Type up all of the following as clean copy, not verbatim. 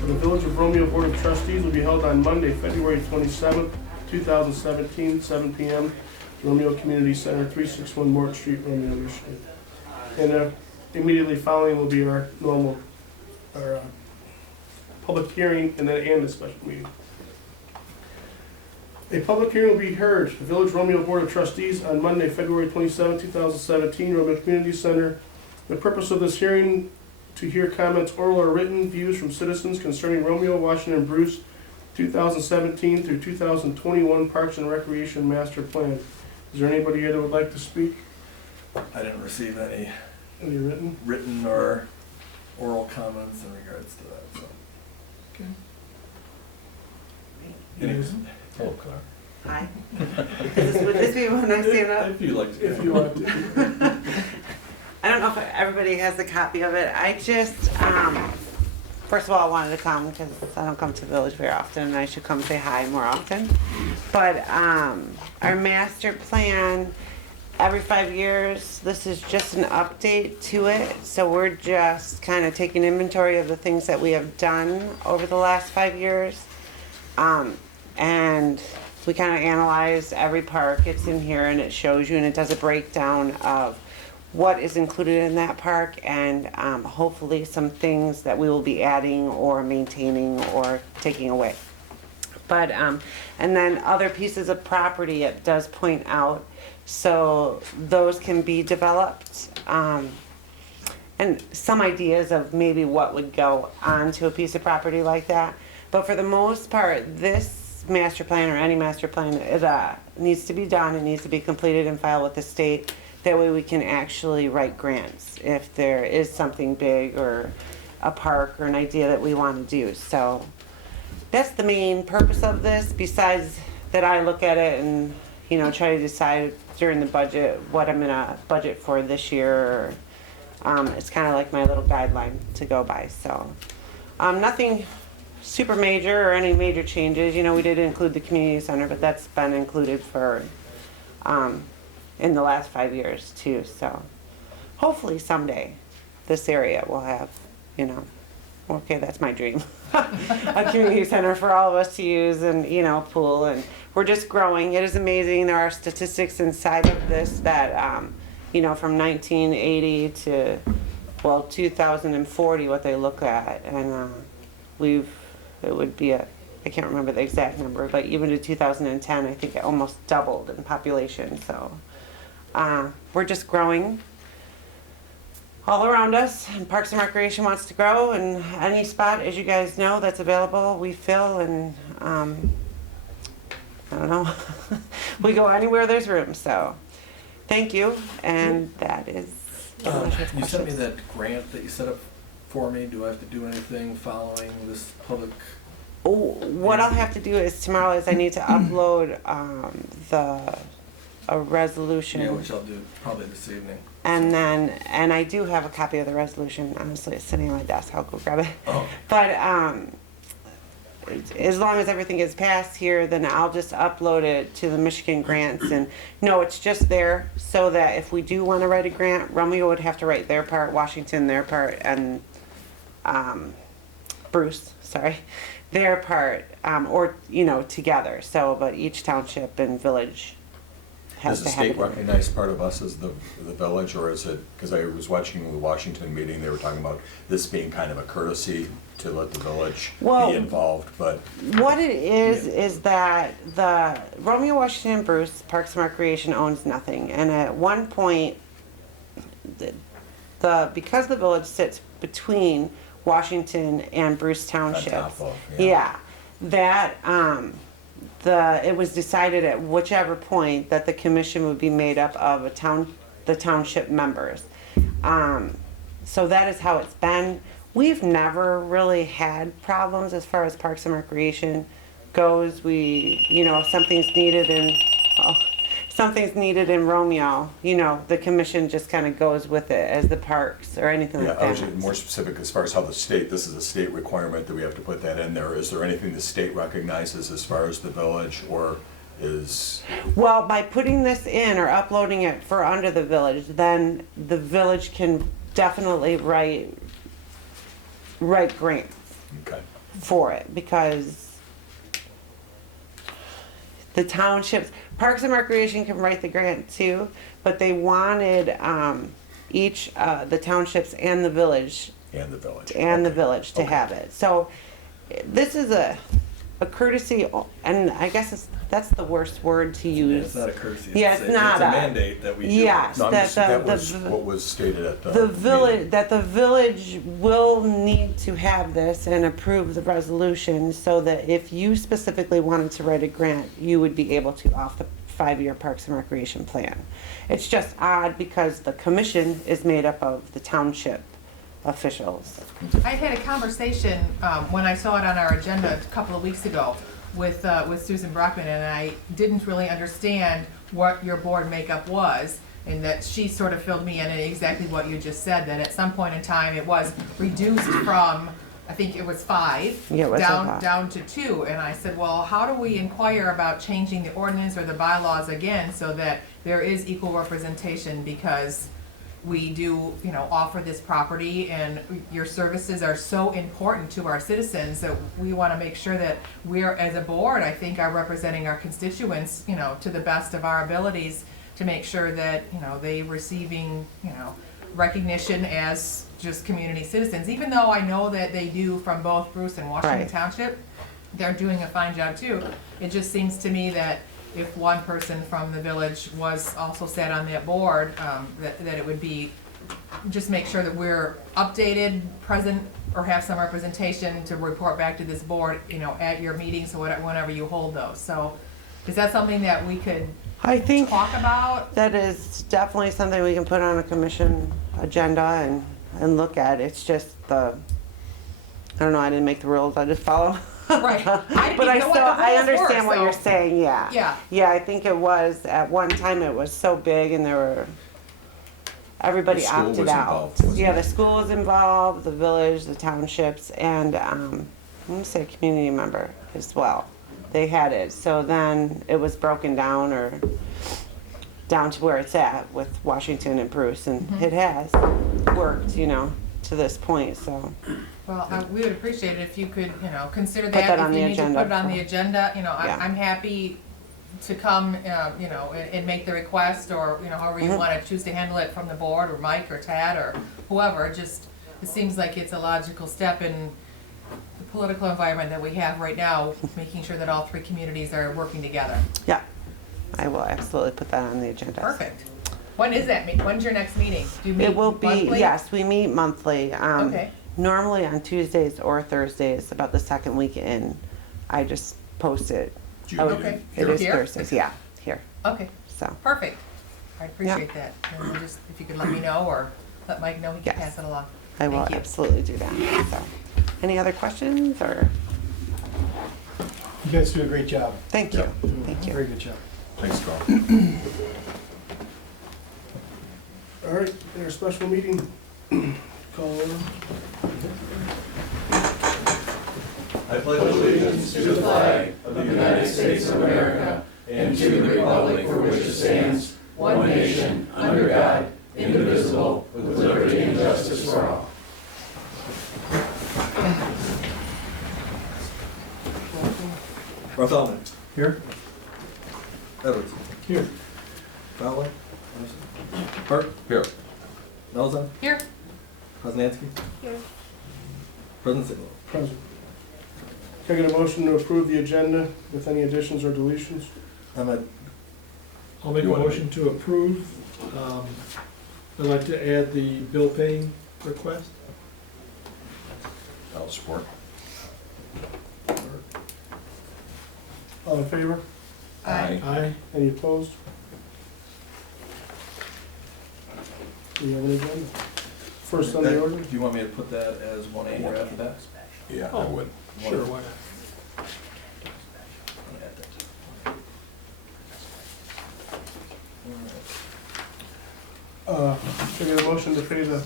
of the Village of Romeo Board of Trustees will be held on Monday, February 27th, 2017, 7 p.m. Romeo Community Center, 361 Mort Street, Romeo, Michigan. And immediately following will be our normal public hearing and a special meeting. A public hearing will be heard, the Village Romeo Board of Trustees on Monday, February 27, 2017, Romeo Community Center. The purpose of this hearing, to hear comments, oral or written, views from citizens concerning Romeo, Washington, and Bruce 2017 through 2021 Parks and Recreation Master Plan. Is there anybody here that would like to speak? I didn't receive any written or oral comments in regards to that, so. Okay. Hello, Clark. Hi. Would this be when I stand up? If you like to. If you want to. I don't know if everybody has a copy of it. I just, first of all, I wanted to come because I don't come to the village very often and I should come say hi more often. But our master plan, every 5 years, this is just an update to it. So we're just kind of taking inventory of the things that we have done over the last 5 years. And we kind of analyzed every park. It's in here and it shows you and it does a breakdown of what is included in that park and hopefully some things that we will be adding or maintaining or taking away. But and then other pieces of property it does point out, so those can be developed, and some ideas of maybe what would go onto a piece of property like that. But for the most part, this master plan or any master plan, it needs to be done. It needs to be completed and filed with the state. That way we can actually write grants if there is something big or a park or an idea that we want to do. So that's the main purpose of this, besides that I look at it and, you know, try to decide during the budget what I'm going to budget for this year. It's kind of like my little guideline to go by. So nothing super major or any major changes. You know, we did include the community center, but that's been included for in the last 5 years too. So hopefully someday this area will have, you know, okay, that's my dream, a community center for all of us to use and, you know, pool. And we're just growing. It is amazing. There are statistics inside of this that, you know, from 1980 to, well, 2040, what they look at. And it would be I can't remember the exact number, but even to 2010, I think it almost doubled in population. So we're just growing all around us, and Parks and Recreation wants to grow, and any spot, as you guys know, that's available, we fill, and I don't know, we go anywhere there's room. So thank you, and that is you sent me that grant that you set up for me. Do I have to do anything following this public? What I'll have to do is tomorrow is I need to upload a resolution. Yeah, which I'll do probably this evening. And I do have a copy of the resolution. Honestly, it's sitting on my desk. I'll go grab it. Oh. But as long as everything is passed here, then I'll just upload it to the Michigan grants. And no, it's just there so that if we do want to write a grant, Romeo would have to write their part, Washington their part, and Bruce, their part, or, you know, together. So, but each township and village has Does to the have state it. recognize part of us as the village, or is it, because I was watching the Washington meeting, they were talking about this being kind of a courtesy to let the village be involved, but... What it is that the Romeo, Washington, and Bruce Parks and Recreation owns nothing. And at one point, because the village sits between Washington and Bruce Township. On top of, that it was decided at whichever point that the commission would be made up of the township members. So that is how it's been. We've never really had problems as far as Parks and Recreation goes. You know, if something's needed in Romeo, you know, the commission just kind of goes with it as the parks or anything like that. I was more specific as far as how this is a state requirement that we have to put that in there. Is there anything the state recognizes as far as the village, or is... Well, by putting this in or uploading it for under the village, then the village can definitely write grants. Okay. for it, because the townships, Parks and Recreation can write the grant too, but they wanted, the townships and the village And the village. to Okay. have it. So this is a courtesy, and I guess that's the worst word to use. It's not a courtesy. Yeah, it's not a a- mandate that we do. Yes. No, I'm That just- the- that the was v- what was stated at the. The village, meeting. that the village will need to have this and approve the resolution, so that if you specifically wanted to write a grant, you would be able to off the 5-year Parks and Recreation plan. It's just odd because the commission is made up of the township officials. I had a conversation, when I saw it on our agenda a couple of weeks ago with Susan Brockman, and I didn't really understand what your board makeup was, and that she sort of filled me in on exactly what you just said, that at some point in time it was reduced from, I think it was 5, Yeah, it was down to 2, and I said, well, how do we inquire about changing the ordinance or the bylaws again so that there is equal representation, because we do, offer this property, and your services are so important to our citizens that we want to make sure that we're, as a board, I think, are representing our constituents, to the best of our abilities, to make sure that, they receiving, recognition as just community citizens, even though I know that they do from both Bruce and Washington Right. Township. They're doing a fine job too. It just seems to me that if one person from the village was also sat on that board, that it would be, just make sure that we're updated, present, or have some representation to report back to this board, at your meetings or whatever, whenever you hold those. So is that something that we could I think talk about? that is definitely something we can put on a commission agenda and look at. It's just I don't know, I didn't make the rules, I just follow. Right. I But didn't know what the I rules were, understand what so- you're saying, yeah. Yeah. Yeah, I think it was, at one time it was so big and everybody The school opted was out. involved, wasn't Yeah, it? the school was involved, the village, the townships, and, I'm gonna say a community member as well. They had it, so then it was broken down down to where it's at with Washington and Bruce, and Mm-hmm. it has worked, to this point, so. Well, we would appreciate it if you could, consider Put that. that on If the you need to agenda put it on for- the agenda, Yeah. I'm happy to come, and make the request, or, however you Mhm. want to choose to handle it from the board, or Mike, or Tad, or whoever. It seems like it's a logical step in the political environment that we have right now, making sure that all 3 communities are working together. Yeah, I will absolutely put that on the agenda. Perfect. When is that? When's your next meeting? Do you meet It will be, monthly? yes, we meet monthly. Okay. Normally on Tuesdays or Thursdays, about the second week in, I just post it. Do you Oh, meet Okay. It is Here? Thursdays, yeah, here, Okay, so, perfect. I appreciate that. And then just, if you could let me know, or let Mike know, he can Yes. pass it along. I will Thank you. absolutely do that, so. Any other questions, or, You guys do a great job. thank you, Yeah. thank you. Very good job. Thanks, Carl. All right, our special meeting call order. I pledge allegiance to the flag of the United States of America and to the republic for which it stands, one nation, under God, indivisible, with liberty and justice for all. Bartholomew. Here? Edwards. Here. Fowler. Hart. Here. Melzan. Here? Poznanski. Here. President Sigel. Present. Can I get a motion to approve the agenda with any additions or deletions? I'm at I'll make a You wanna motion to approve. I'd like to add the bill paying request. I'll support. All in favor? Aye. Aye. Any opposed? Do you have an agenda? First on the order? Do you want me to put that as 1A or after that? Yeah, I would. Sure, why not? I'm gonna add that. Can I get a motion to pay the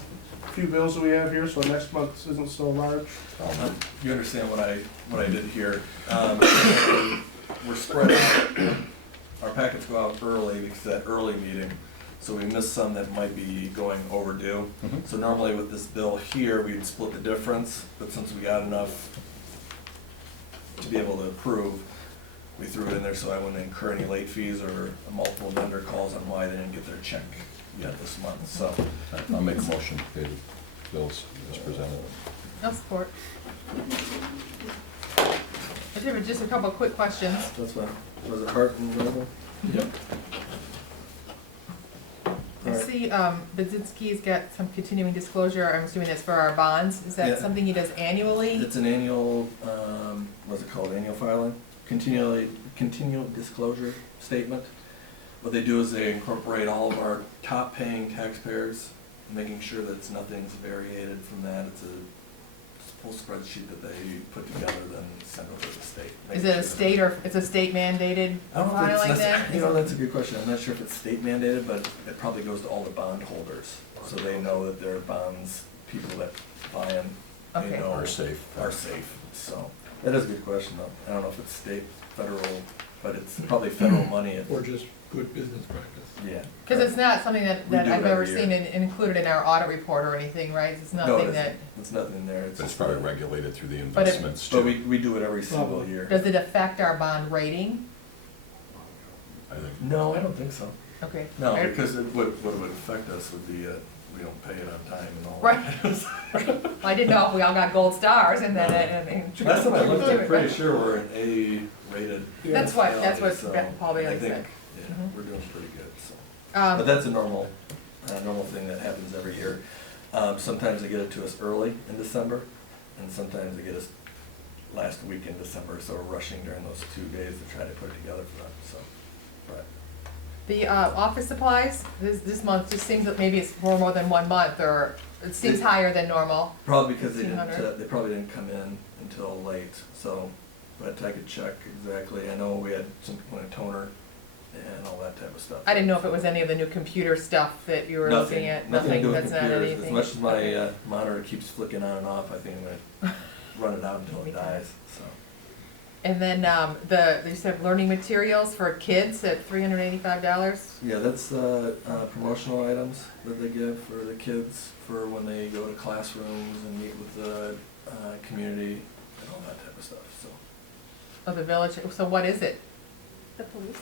few bills that we have here, so next month isn't so large? You understand what I did here. We're spread out. Our packets go out early because of that early meeting, so we missed some that might be going overdue. Mhm. So normally with this bill here, we'd split the difference, but since we got enough to be able to approve, we threw it in there so I wouldn't incur any late fees or multiple vendor calls on why they didn't get their check yet this month, so. I'll make a motion to pay the bills as presented. I'll support. I do have just a couple of quick questions. That's fine. Was it Hart and Romo? Yep. I see, Budzinski's got some continuing disclosure, I'm assuming that's for our bonds, is that Yeah. something he does annually? It's an annual, what's it called, annual filing? Continual disclosure statement. What they do is they incorporate all of our top paying taxpayers, making sure that nothing's variated from that. It's a full spreadsheet that they put together, then send over to the state. Is it a state or, it's a state mandated I don't know if filing it's, then? you know, that's a good question. I'm not sure if it's state mandated, but it probably goes to all the bond holders. So they know that their bonds, people that buy them, they Okay. know Are safe. Are safe, so. That is a good question though. I don't know if it's state, federal, but it's probably federal money. Or just good business practice. Yeah. Cause it's not something that, We that do it I've ever every seen year. included in our audit report or anything, right? It's No, nothing it that, isn't. It's nothing there. It's just probably regulated through the But it- investments But too. we do it every single Probably. year. does it affect our bond rating? I think. No, I don't think so. Okay. No, Right. because what would affect us would be, we don't pay it on time and all. Right. that. Well, I didn't know if we all got gold stars and then, and. Last time I looked, I'm pretty Right. sure we're an A-rated. That's what municipality, so Paul Bailey I think, said. yeah, Mhm. we're doing pretty good, so. But Um, that's a normal thing that happens every year. Sometimes they get it to us early in December, and sometimes they get us last week in December, so we're rushing during those 2 days to try to put it together for them, so. But the, office supplies, this month just seems that maybe it's for more than 1 month, or it seems It- higher than normal. probably because they didn't, 1,500. they probably didn't come in until late, so, but I could check exactly. I know we had some point of toner and all that type of stuff. I didn't know if it was any of the new computer stuff that you were looking at. Nothing to do with That's not computers. anything. As much as my Okay. monitor keeps flicking on and off, I think I'm gonna run it out until it dies, so. And then, you said learning materials for kids at $385? Yeah, that's promotional items that they give for the kids for when they go to classrooms and meet with the community and all that type of stuff, so. Of the village, so what is it? The police.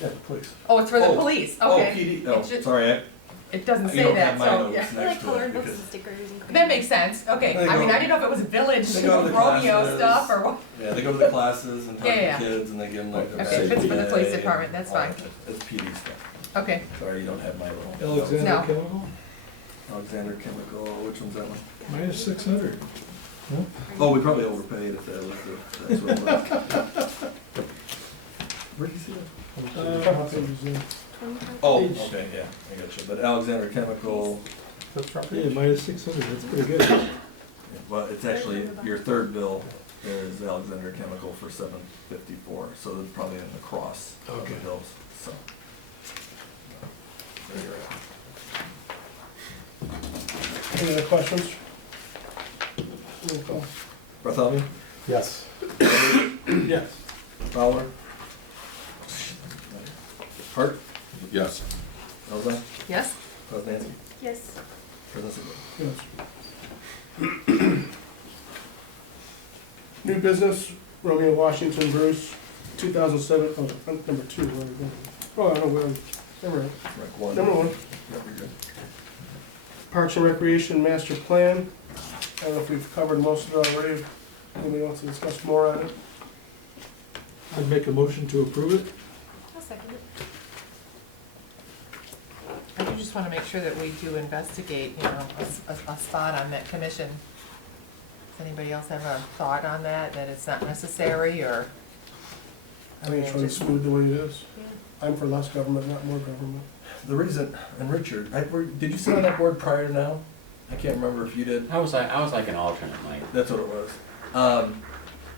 Yeah, please. Oh, it's for the police, okay. Oh, PD, It oh, ju- sorry, It doesn't you say don't that, have my so, notes yeah. I like next to colored it books because. and stickers and. That makes sense, okay. They I mean, go- I didn't know if it was village They go to the Romeo classes. stuff or what. Yeah, they go to the classes and talk to Yeah, the yeah. kids and they give them like their. Okay, if it's for the badge police day department, and that's all fine. that. It's PD stuff. Okay, Sorry, you don't have my little. Alexander No. Chemical, Alexander Chemical, which one's that one? minus 600. Oh, we probably overpaid if that was the, that's what it was. Where do you see that? Front page is in. Oh, Page. okay, yeah, I got you, but Alexander Chemical, Yeah, minus 600, that's pretty good. yeah, well, it's actually, your third bill is Alexander Chemical for $754, so it's probably in the cross of the Okay. bills, so. There you're at. Any other questions? Roll call. Bartholomew, Yes. Yes. Fowler? Hart? Yes. Elza? yes? Nancy? Yes. President Sigler? Yes. New business, Romeo Washington Bruce, 2007, number 2, where are we going? Oh, I know, where, number Rec one. Number 1, Yep, you're good. Parks and Recreation Master Plan. I don't know if we've covered most of it already. Anybody wants to discuss more on it? I'd make a motion to approve it. I'll second it. I do just wanna make sure that we do investigate, you know, a spot on that commission. Does anybody else have a thought on that, that it's not necessary, or? I think it's really just- smooth the way it is. Yeah. I'm for less government, not more government. The reason, and Richard, did you sit on that board prior to now? I can't remember if you did. I was like an alternate, Mike. That's what it was.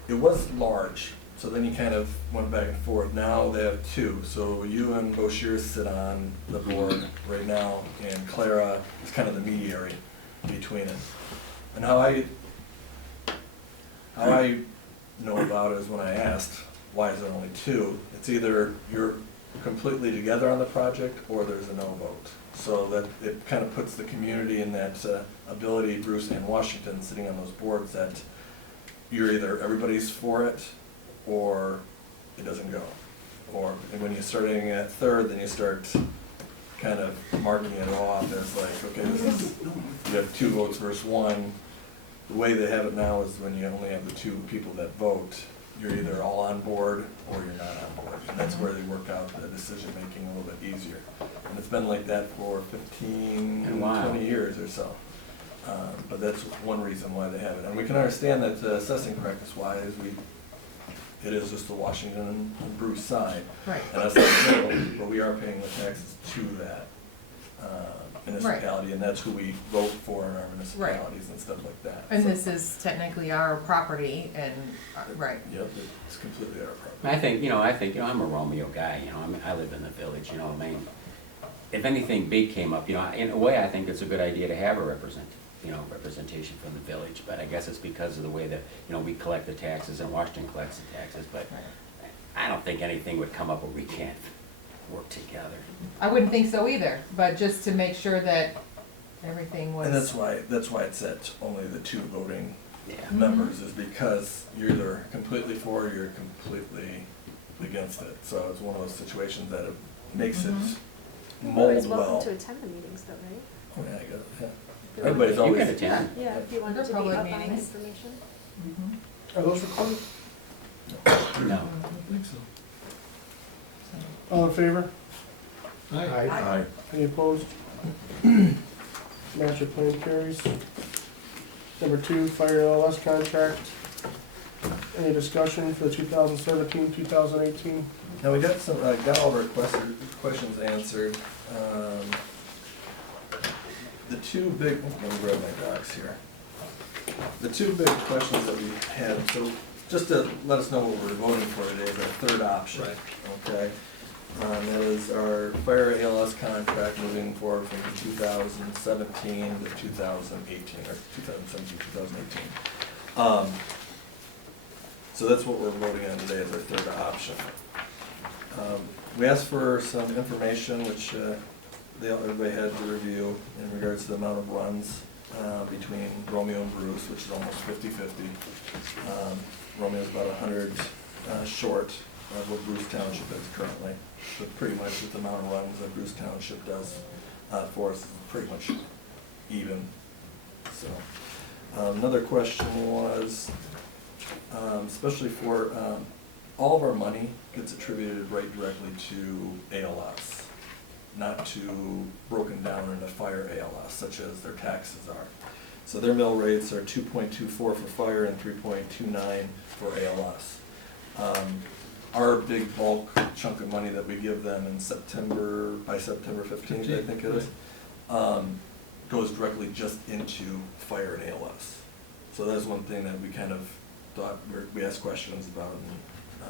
It was large, so then you kind of went back and forth. Now they have 2, so you and Boshier sit on the board right now, and Clara is kind of the mediary between it. And how I know about it is when I asked, why is there only 2? It's either you're completely together on the project, or there's a no vote. So that it kind of puts the community in that ability, Bruce and Washington sitting on those boards, that you're either everybody's for it, or it doesn't go. Or and when you're starting at third, then you start kind of marking it off as like, okay, this is, you have 2 votes versus 1. The way they have it now is when you only have the 2 people that vote, you're either all on board or you're not on board. And that's where they work out the decision-making a little bit easier. And it's been like that for 15, Wow. 20 years or so. But that's one reason why they have it. And we can understand that assessing practice-wise, it is just the Washington and Bruce side. Right. And that's not middle, but we are paying the taxes to that municipality, and that's who we vote for in our municipalities and stuff like that. And So- this is technically our property and, right. Yep, it's completely our property. I think, I'm a Romeo guy, I live in the village, I mean, if anything big came up, in a way, I think it's a good idea to have a representation from the village, but I guess it's because of the way that, we collect the taxes and Washington collects the taxes, but I don't think anything would come up where we can't work together. I wouldn't think so either, but just to make sure that everything was. And that's why it's at only the 2 voting Yeah. members, is because you're either completely for or you're completely against it. So it's one of those situations that it makes it Everybody's mold well. welcome to attend the meetings though, right? Oh, yeah, I got it, yeah. You Everybody's You always. can attend. Yeah, if you wanted They're to be public up on the meetings. information. Mhm. Are those recorded? No. I don't think so. All in favor? Aye. Aye. Any opposed? Master plan carries. Number 2, fire LS contract. Any discussion for the 2017, 2018? Now, we got got all of our questions answered. The 2 big, let me grab my docs here. The 2 big questions that we had, so just to let us know what we're voting for today, is our 3rd option. Right. Okay? That is our fire ALS contract moving forward from 2017 to 2018, or 2017, 2018. So that's what we're voting on today as our 3rd option. We asked for some information, which everybody had to review in regards to the amount of runs between Romeo and Bruce, which is almost 50-50. Romeo's about 100 short of what Bruce Township is currently. So pretty much with the amount of runs that Bruce Township does for us is pretty much even. So another question was, especially for all of our money gets attributed right directly to ALS, not to broken down into fire ALS, such as their taxes are. So their mill rates are 2.24 for fire and 3.29 for ALS. Our big bulk chunk of money that we give them in September, by September 15th, I think it is, goes directly just into fire and ALS. So that's one thing that we kind of thought, we asked questions about.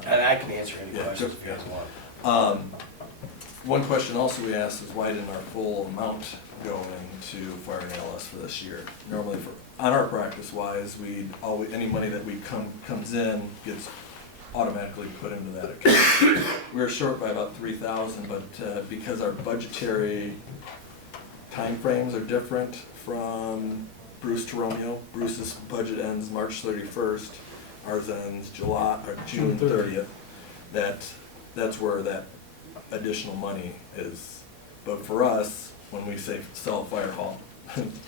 And I can answer any Yeah, questions sure. if you guys want. One question also we asked is why didn't our full amount go into fire and ALS for this year? Normally on our practice wise, any money that comes in gets automatically put into that account. We were short by about 3,000, but because our budgetary timeframes are different from Bruce to Romeo. Bruce's budget ends March 31st, ours ends June 30th. That's where that additional money is. But for us, when we say sell a fire hall,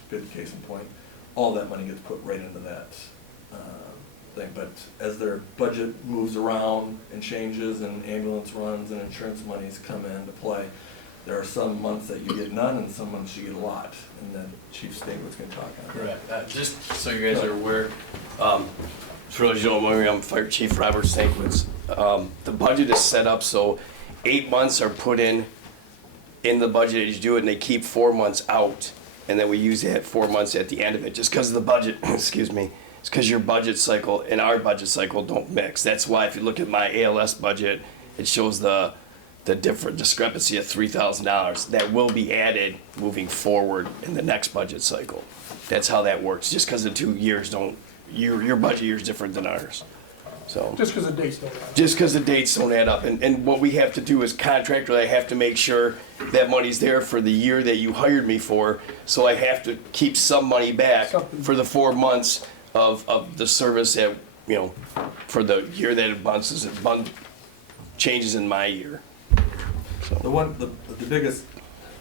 good case in point, all that money gets put right into that thing. But as their budget moves around and changes and ambulance runs and insurance monies come into play, there are some months that you get none and some months you get a lot. And then Chief Stable's gonna talk on that. Correct. Just so you guys are aware, for those who don't know me, I'm Fire Chief Robert Stankwitz. The budget is set up so 8 months are put in the budget as you do it, and they keep 4 months out. And then we use it 4 months at the end of it, just because of the budget, excuse me. It's because your budget cycle and our budget cycle don't mix. That's why if you look at my ALS budget, it shows the different discrepancy of $3,000 that will be added moving forward in the next budget cycle. That's how that works. Just because the 2 years don't, your budget year is different than ours. So Just because the dates don't add. just because the dates don't add up, and what we have to do as contractor, I have to make sure that money's there for the year that you hired me for. So I have to keep some money back Something. for the 4 months of the service that you know, for the year that it changes in my year. The biggest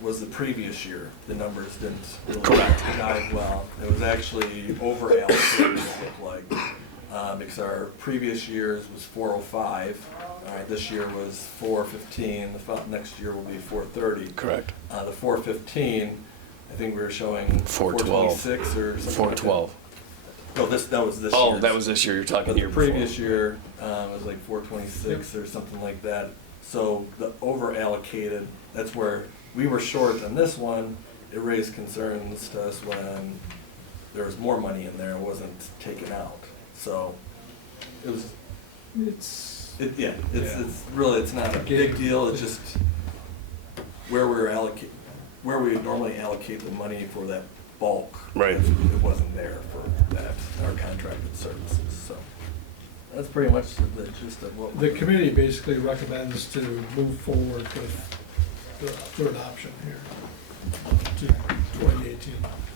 was the previous year. The numbers didn't really Correct. jive well. It was actually over allocated, it looked like, because our previous years was 405. All right, this year was 415. Next year will be 430. Correct. The 415, I think we were showing 412. 426 or something. 412. No, that was this year. Oh, that was this year, you're talking But year the before. previous year was like 426 or something like that. So the over allocated, that's where we were short on this one. It raised concerns to us when there was more money in there, it wasn't taken out. So it was, It's, it's really, it's not a big deal, it's just where where we would normally allocate the money for that bulk. Right. It wasn't there for that, our contracted services, so. That's pretty much the gist of what. the committee basically recommends to move forward with the third option here to 2018,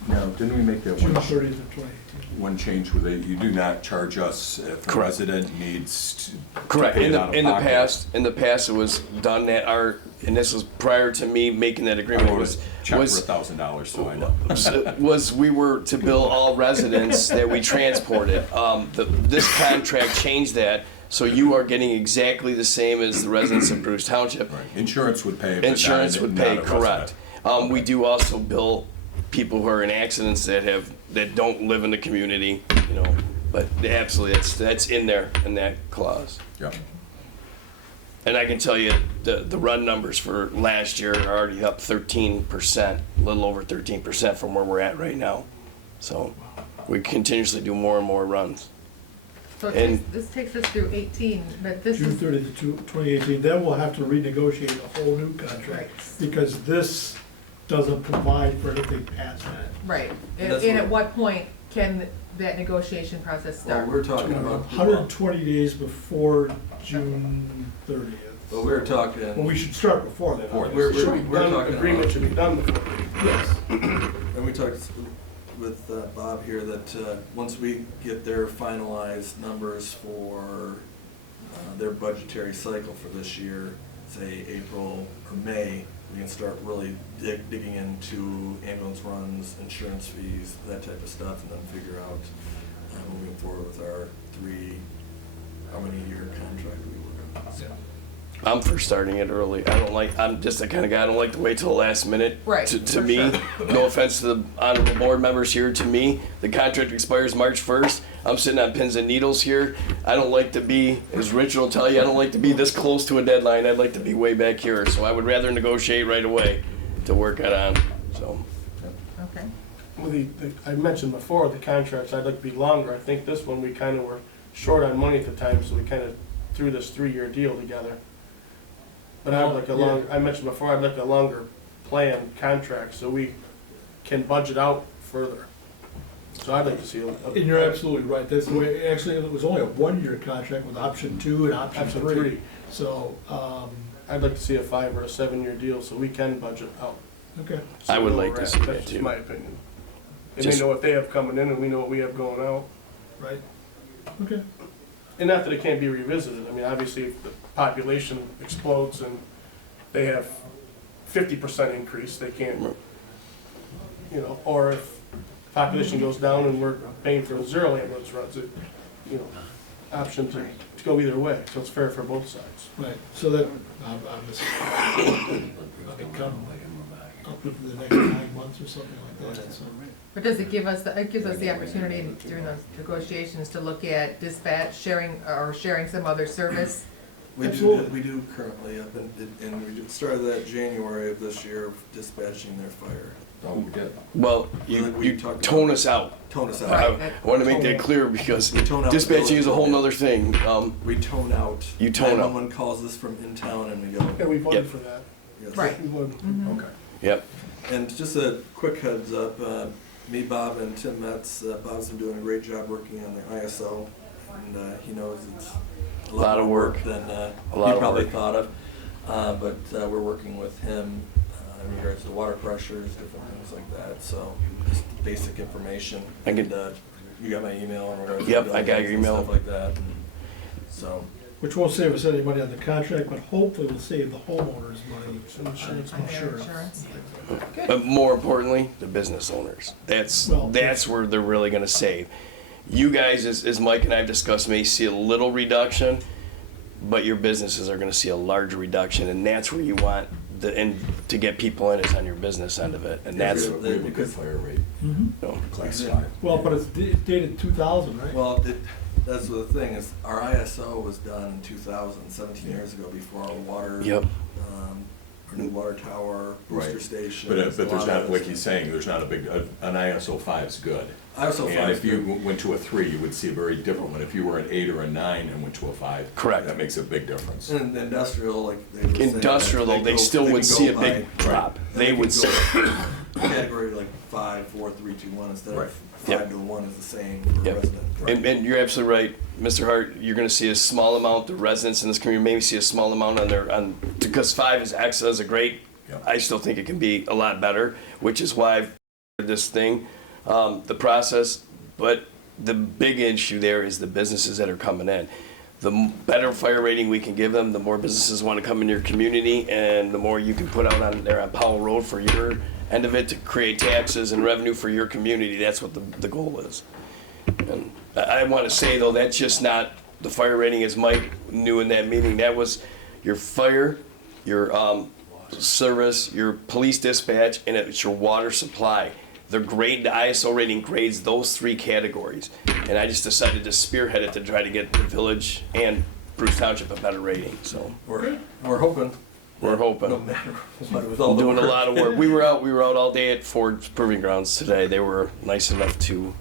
Now, didn't we make that June one, 30th of 2018. one change with it? You do not charge us if a Correct. resident needs to Correct. pay In it out of the pocket. past, it was done that and this was prior to me making that I agreement, wrote was, a check for was, $1,000, so I know. was we were to bill all residents that we transported. This contract changed that, so you are getting exactly the same as the residents of Bruce Township. Right. Insurance would pay. but not- Insurance would not pay, a resident. correct. We do also bill people who are in accidents that don't live in the community, you know, but absolutely, that's in there, in that clause. Yeah. And I can tell you, the run numbers for last year are already up 13%, a little over 13% from where we're at right now. So we continuously do more and more runs. So And- this takes us through 18, but this June is, 30th of 2018, then we'll have to renegotiate a whole new Right. contract, because this doesn't provide for anything past that. right. And That's and at what- what point can that negotiation process Well, start? we're talking about. 120 days before June 30th. But we're talking. Well, we should start before that. We're- obviously. we're talking Agreement about- should be done before. Yes. And we talked with Bob here that once we get their finalized numbers for their budgetary cycle for this year, say April or May, we can start really digging into ambulance runs, insurance fees, that type of stuff, and then figure out moving forward with our how many year contract we work on. So, I'm for starting it early. I'm just the kind of guy, I don't like to wait till the last minute. Right, To for me, sure. no offense to the honorable board members here, to me, the contract expires March 1st. I'm sitting on pins and needles here. I don't like to be, as Richard will tell you, I don't like to be this close to a deadline. I'd like to be way back here. So I would rather negotiate right away to work it on, so. Okay. Well, I mentioned before, the contracts, I'd like to be longer. I think this one, we kind of were short on money at the time, so we kind of threw this 3-year deal together. But I'd like I mentioned before, I'd like a longer plan contract, so we can budget out further. So I'd like to see And you're absolutely right, that's the way, actually, it was only a 1-year contract with option 2 and option Option 3. three. So, I'd like to see a 5 or a 7-year deal, so we can budget out. okay. So I would we know like where to we're see at. that That's just too. my opinion. And Just- they know what they have coming in, and we know what we have going out. Right. Okay. And not that it can't be revisited. I mean, obviously, if the population explodes and they have 50% increase, they can't, you know, or if the population goes down and we're paying for 0 ambulance runs, it, you know, option to go either way, so it's fair for both sides. Right, so that, I'm just, come up with the next 9 months or something like that, so. But does it give us, it gives us the opportunity during those negotiations to look at dispatch, sharing some other service? Absolutely. We do currently, and we started that January of this year, dispatching their fire. Oh, we did. Well, We you talked tone about- us out. Tone us out. I want to make that clear because We tone out the dispatching is a whole nother thing. We tone out. You tone out. 911 calls us from in town and we go. Yeah, we voted Yep. for that. Yes. Right. We voted. Mhm. Okay. Yep. And just a quick heads up, me, Bob, and Tim Metz, Bob's been doing a great job working on the ISO, and he knows it's a lot of work than he lot of probably work. thought of. But we're working with him in regards to water pressures, different things like that, so just basic information. I can- And, you got my email in regards to. Yep, I got your buildings and email. Stuff like that, and so, Which won't save us any money on the contract, but hopefully will save the homeowners money. Insurance. On their insurance. Good. But more importantly, the business owners. That's Well, where they're really gonna save. You guys, as Mike and I have discussed, may see a little reduction, but your businesses are gonna see a large reduction, and that's where you want to get people in is on your business end of it, and that's, We have a good fire rate, you know, class 5. Well, but it's dated 2000, right? well, that's the thing, is our ISO was done in 2000, 17 years ago, before our water. Yep. Our new water tower, booster Right. station. But there's not, like he's saying, there's not a big, an ISO 5 is good. ISO And 5 if you went to a 3, you would see a very different one. If you were an 8 or a 9 and went to a 5. Correct. That makes a big difference. And industrial, like they were saying. industrial though, they still can would see a go big by- drop. and They can would go see. Category like 5, 4, 3, 2, 1, instead Right. of Yep. 5 to 1 is the same for Yep. resident. And you're absolutely right, Mr. Hart, you're gonna see a small amount, the residents in this community maybe see a small amount because 5 is excellent, is a great, Yep. I still think it can be a lot better, which is why I've this thing, the process, but the big issue there is the businesses that are coming in. The better fire rating we can give them, the more businesses wanna come in your community, and the more you can put out on there on Powell Road for your end of it to create taxes and revenue for your community, that's what the goal is. And I want to say though, that's just not the fire rating as Mike knew in that meeting. That was your fire, your service, your police dispatch, and it's your water supply. The ISO rating grades those 3 categories. And I just decided to spearhead it to try to get the village and Bruce Township a better rating, so We're hoping. we're hoping. No matter what, with all the Doing a work. lot of work. We were out all day at Ford's Proving Grounds today. They were nice enough to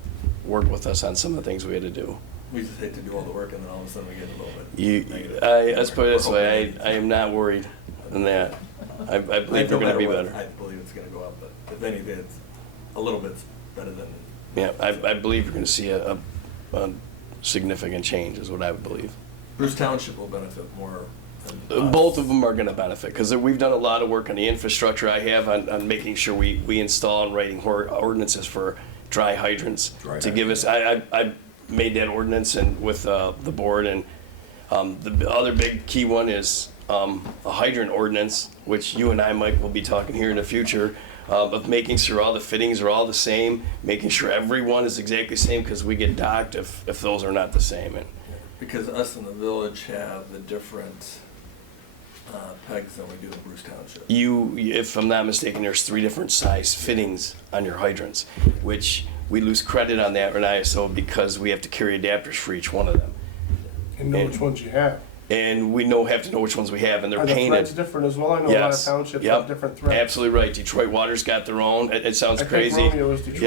work with us on some of the things we had to do. We just hate to do all the work and then all of a sudden we get a little bit You, negative. let's put it this way, I am not worried on that. I believe No they're gonna matter be what, better. I believe it's gonna go up, but if anything, it's a little bit better than. Yeah, I believe you're gonna see a significant change is what I would believe. Bruce Township will benefit more than us. Both of them are gonna benefit, because we've done a lot of work on the infrastructure I have on making sure we install and writing ordinances for dry hydrants. Dry To give us, I made that ordinance and with the board, and the other big key one is a hydrant ordinance, which you and I, Mike, will be talking here in the future, of making sure all the fittings are all the same, making sure everyone is exactly the same, because we get docked if those are not the same. And Because us in the village have the different pegs than we do in Bruce Township. if I'm not mistaken, there's 3 different size fittings on your hydrants, which we lose credit on that in ISO because we have to carry adapters for each one of them. And know which ones you have. And we have to know which ones we have, and they're Are the painted. threads different as well? I know a lot of Yes. townships Yep. have different threads. Absolutely right. Detroit Water's got their own. It sounds I think crazy. Romeo is Detroit.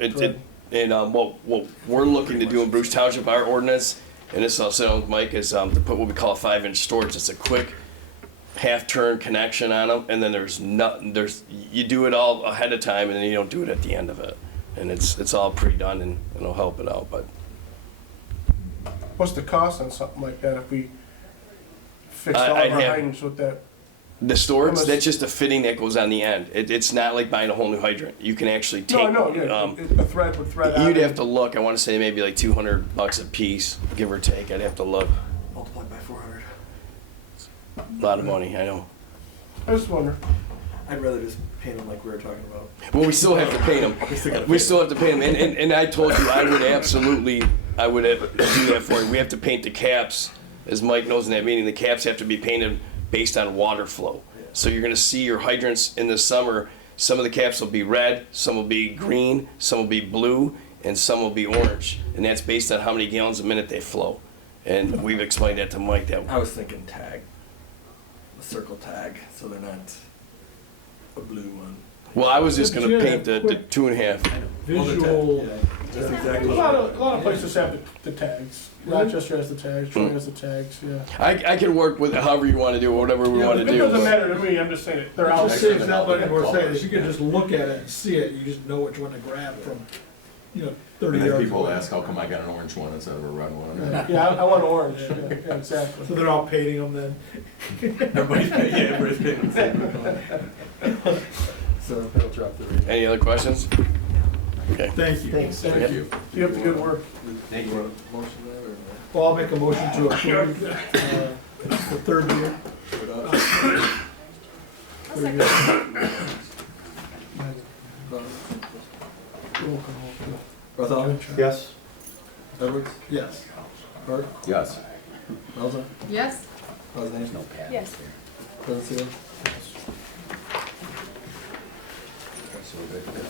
Yep. thread. And what we're looking to do in Bruce Township, our ordinance, and this I'll sit down with Mike, is to put what we call a 5-inch storage. It's a quick half-turn connection on them, and then you do it all ahead of time, and then you don't do it at the end of it. And it's all pre-done, and it'll help it out. But What's the cost on something like that if we fix all I'd of our have- hydrants with that? the storage, How much- that's just a fitting that goes on the end. It's not like buying a whole new hydrant. You can actually take. No, I know, yeah, a thread with thread out. You'd have to look. I want to say maybe like $200 a piece, give or take. I'd have to look. Multiplied by 400. A lot of money, I know. I just wonder. I'd rather just paint them like we were talking about. Well, we still have to paint them. We still have to paint them. And I told you I would do that for you. We have to paint the caps, as Mike knows in that meeting. The caps have to be painted based on water flow. So you're going to see your hydrants in the summer. Some of the caps will be red, some will be green, some will be blue, and some will be orange. And that's based on how many gallons a minute they flow. And we've explained that to Mike. That I was thinking tag. A circle tag, so they're not a blue one. well, I was just going to paint the 2.5. Visual, That's A exactly lot what. of places have the tags. Rochester has the tags, Troy has the tags, yeah. I can work with it however you want to do, whatever we Yeah, want to It do. doesn't but- matter to me, I'm just saying it, they're it out just there. saves that much more saying, if you can just look at it and see it, you just know which one to grab from, 30 And then yards people away. ask, how come I got an orange one instead of a red one? Yeah, I want orange, yeah, exactly. So they're all painting them then? Everybody's painting the same one. So, It'll drop the rate. Any other questions? Okay. Thank you. Thanks. Thank you. You have the good work. Thank You want a motion there or? Well, I'll make a motion to approve the third year. Put up? I'll second. Roll call. Bartholomew? Yes. Edwards? Yes. Hart? Yes. Melton? Yes? Osney? No pad. Yes. Pencil?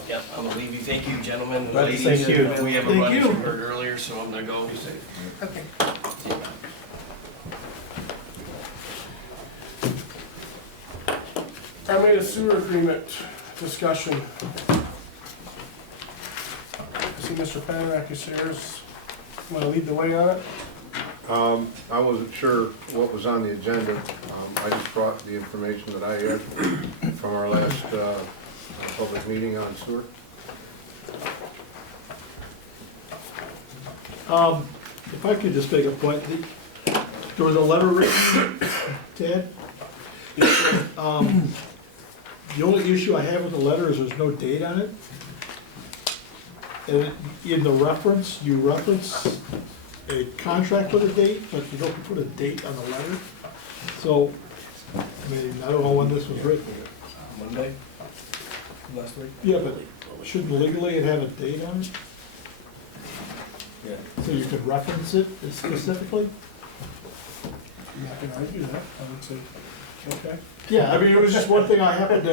Yep, I'm gonna leave you. Thank you, gentlemen and Right, ladies. thank you. We have a Thank run, as you. you heard earlier, so I'm gonna go. Okay. I made a sewer agreement discussion. I see Mr. Pennack is here. Want to lead the way on it? I wasn't sure what was on the agenda. I just brought the information that I had from our last public meeting on sewer. If I could just make a point, there was a letter written, Ted. The only issue I have with the letter is there's no date on it. And in the reference, you reference a contract with a date, but you don't put a date on the letter. So, I mean, I don't know when this was written. Monday? Last week? Yeah, but shouldn't legally it have a date on it, Yeah. so you could reference it specifically? I'm not gonna argue that. I would say, okay. Yeah, I mean, it was just one thing I happened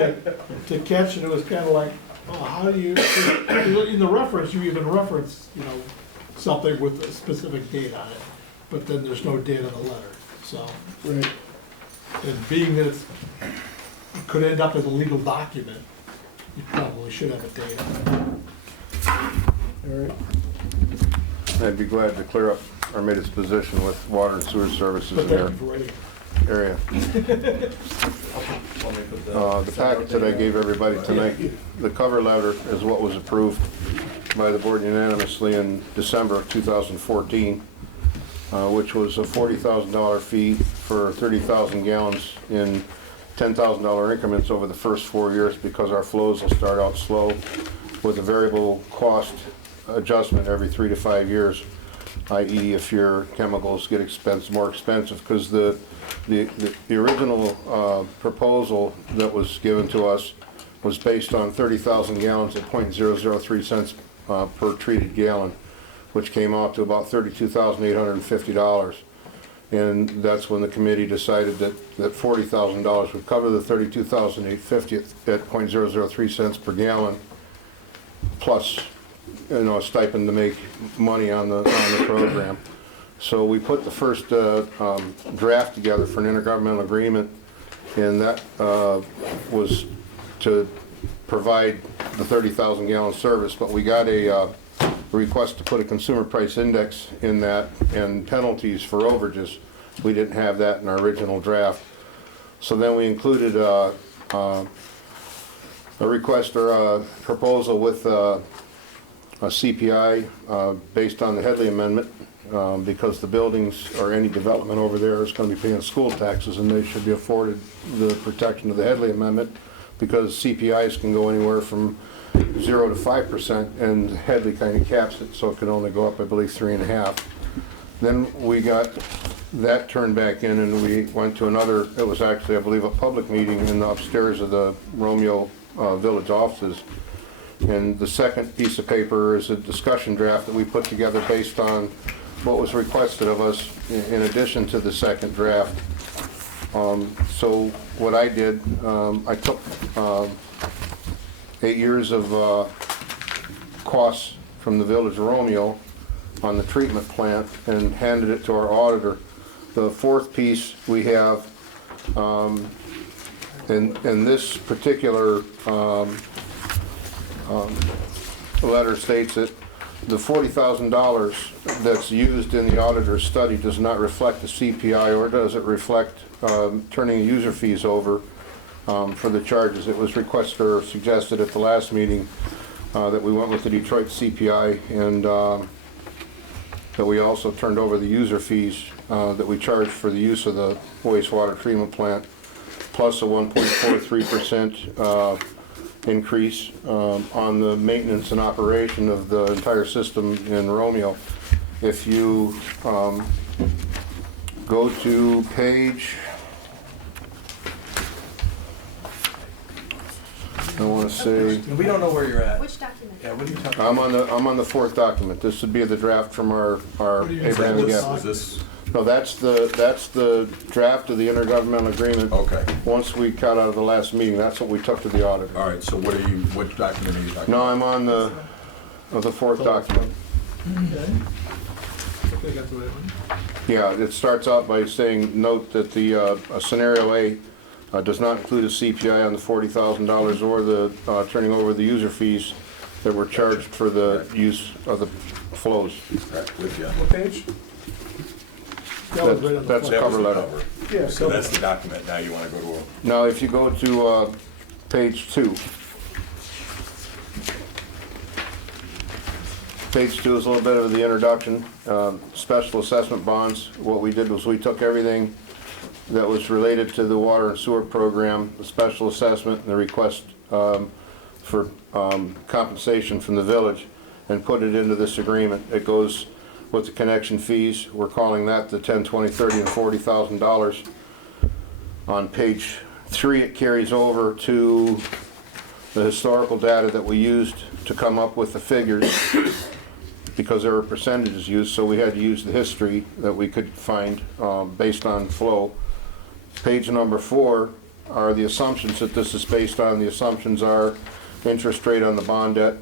to catch, and it was kind of like, oh, how do you, in the reference, you even reference, you know, something with a specific date on it, but then there's no date on the letter, so. Right. And being that it could end up as a legal document, you probably should have a date on it. All right. I'd be glad to clear up our its position with water and sewer services But in their that'd be great. area. Want me to put The packet that I gave everybody tonight, the cover letter is what was approved by the board unanimously in December of 2014, which was a $40,000 fee for 30,000 gallons in $10,000 increments over the first 4 years, because our flows will start out slow with a variable cost adjustment every 3 to 5 years, i.e. if your chemicals get more expensive, because the original proposal that was given to us was based on 30,000 gallons at .003 cents per treated gallon, which came out to about $32,850. And that's when the committee decided that $40,000 would cover the $32,850 at .003 cents per gallon, plus, you know, a stipend to make money on the program. So we put the first draft together for an intergovernmental agreement, and that was to provide the 30,000 gallon service, but we got a request to put a consumer price index in that and penalties for overages. We didn't have that in our original draft. So then we included a request or a proposal with a CPI based on the Headley Amendment, because the buildings or any development over there is going to be paying school taxes, and they should be afforded the protection of the Headley Amendment, because CPIs can go anywhere from 0 to 5%, and Headley kind of caps it, so it can only go up, I believe, 3.5. Then we got that turned back in, and we went to another, it was actually, I believe, a public meeting in the upstairs of the Romeo Village offices. And the second piece of paper is a discussion draft that we put together based on what was requested of us in addition to the second draft. So what I did, I took 8 years of costs from the Village of Romeo on the treatment plant and handed it to our auditor. The fourth piece we have, in this particular letter states that the $40,000 that's used in the auditor's study does not reflect the CPI, or does it reflect turning user fees over for the charges. It was requested or suggested at the last meeting that we went with the Detroit CPI, and that we also turned over the user fees that we charge for the use of the wastewater treatment plant, plus a 1.43% increase on the maintenance and operation of the entire system in Romeo. If you go to page, I want to say, And we don't know where you're at. Which document? Yeah, what are you talking I'm about? on the fourth document. This would be the draft from our What do you mean? Abraham Is Gap. that Was this, No, that's the draft of the intergovernmental agreement. okay, Once we cut out of the last meeting, that's what we took to the auditor. all right, so what document are you talking No, about? I'm on the fourth document. Okay. I think that's the right one. Yeah, it starts out by saying, note that the scenario A does not include a CPI on the $40,000 or the turning over the user fees that were charged for the use of the flows. Right, with you. What page? That was right on the That's front. a cover letter. Yeah, So that's the document, now you wanna go to a, Now, if you go to page 2. Page 2 is a little bit of the introduction. Special assessment bonds, what we did was we took everything that was related to the water and sewer program, the special assessment, and the request for compensation from the village, and put it into this agreement. It goes with the connection fees. We're calling that the $10, $20, $30, and $40,000. On page 3, it carries over to the historical data that we used to come up with the figures, because there were percentages used, so we had to use the history that we could find based on flow. Page number 4 are the assumptions that this is based on. The assumptions are interest rate on the bond debt,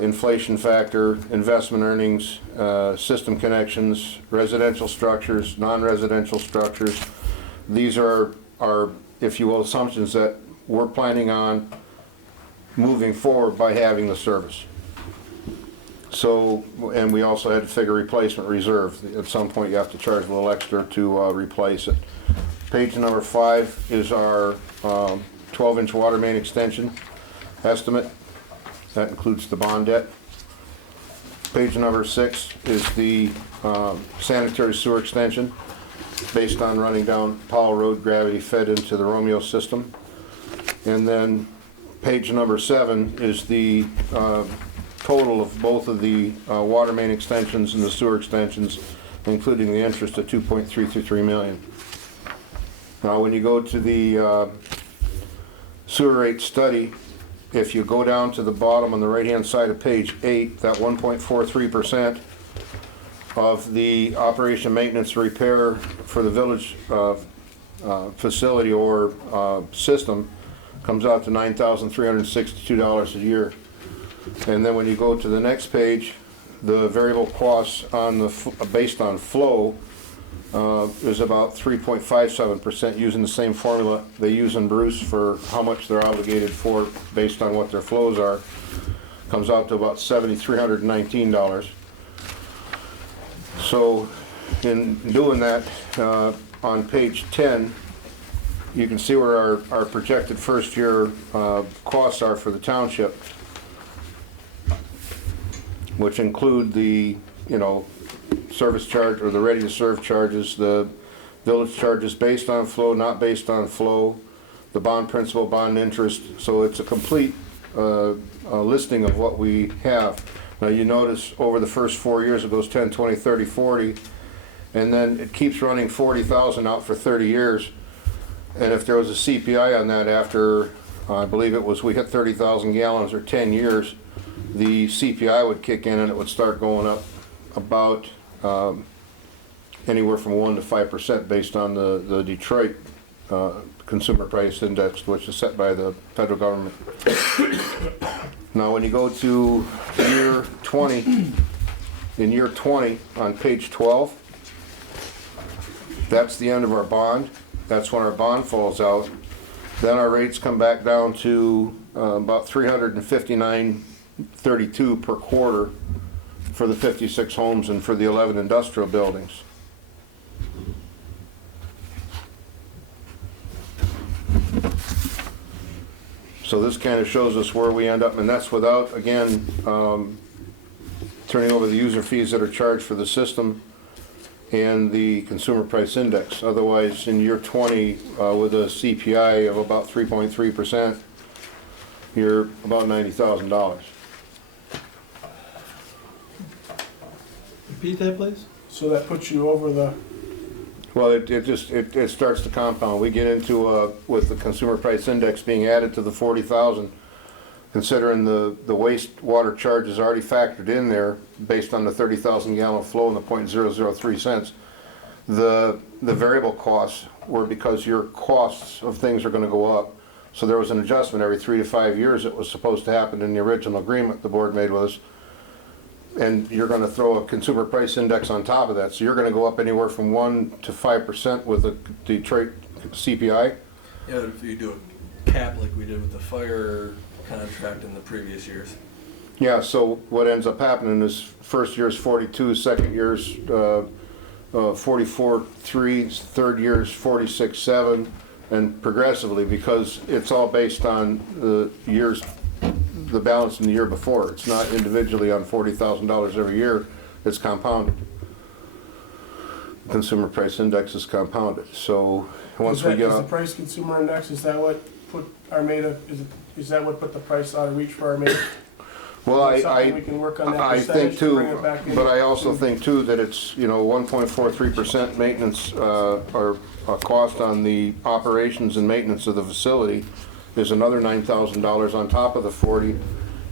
inflation factor, investment earnings, system connections, residential structures, non-residential structures. These are, if you will, assumptions that we're planning on moving forward by having the service. So, and we also had to figure replacement reserve. At some point, you have to charge a little extra to replace it. Page number 5 is our 12-inch water main extension estimate. That includes the bond debt. Page number 6 is the sanitary sewer extension based on running down Powell Road, gravity fed into the Romeo system. And then page number 7 is the total of both of the water main extensions and the sewer extensions, including the interest of $2.323 million. Now, when you go to the sewer rate study, if you go down to the bottom on the right-hand side of page 8, that 1.43% of the operation, maintenance, repair for the village facility or system comes out to $9,362 a year. And then when you go to the next page, the variable costs on the based on flow is about 3.57% using the same formula they use in Bruce for how much they're obligated for based on what their flows are. Comes out to about $7,319. So in doing that, on page 10, you can see where our projected first year costs are for the township, which include the, service charge or the ready to serve charges, the village charges based on flow, not based on flow, the bond principal, bond interest. So it's a complete listing of what we have. Now you notice over the first 4 years it goes 10, 20, 30, 40, and then it keeps running 40,000 out for 30 years. And if there was a CPI on that after, I believe it was, we hit 30,000 gallons or 10 years, the CPI would kick in and it would start going up about anywhere from 1 to 5% based on the Detroit Consumer Price Index, which is set by the federal government. Now, when you go to year 20, in year 20 on page 12, that's the end of our bond. That's when our bond falls out. Then our rates come back down to about $359.32 per quarter for the 56 homes and for the 11 industrial buildings. So this kind of shows us where we end up, and that's without, again, turning over the user fees that are charged for the system and the consumer price index. Otherwise, in year 20, with a CPI of about 3.3%, you're about $90,000. Repeat that, please? So that puts you over the, Well, it starts to compound. We get into, with the consumer price index being added to the 40,000, considering the wastewater charge is already factored in there based on the 30,000 gallon flow and the .003 cents. The variable costs were because your costs of things are gonna go up. So there was an adjustment every 3 to 5 years that was supposed to happen in the original agreement the board made with us. And you're gonna throw a consumer price index on top of that. So you're gonna go up anywhere from 1 to 5% with the Detroit CPI. Yeah, if you do a cap like we did with the fire contract in the previous years. Yeah, so what ends up happening is first year's 42, second year's 44.3, third year's 46.7, and progressively, because it's all based on the years, the balance in the year before. It's not individually on $40,000 every year, it's compounded. The consumer price index is compounded, so once we get is the up. price consumer index, is that what put Armada, is that what put the price out of reach for Armada? Well, Is that something we can work on that I think percentage to bring too, it back in? but I also think too that it's, 1.43% maintenance, or a cost on the operations and maintenance of the facility is another $9,000 on top of the 40.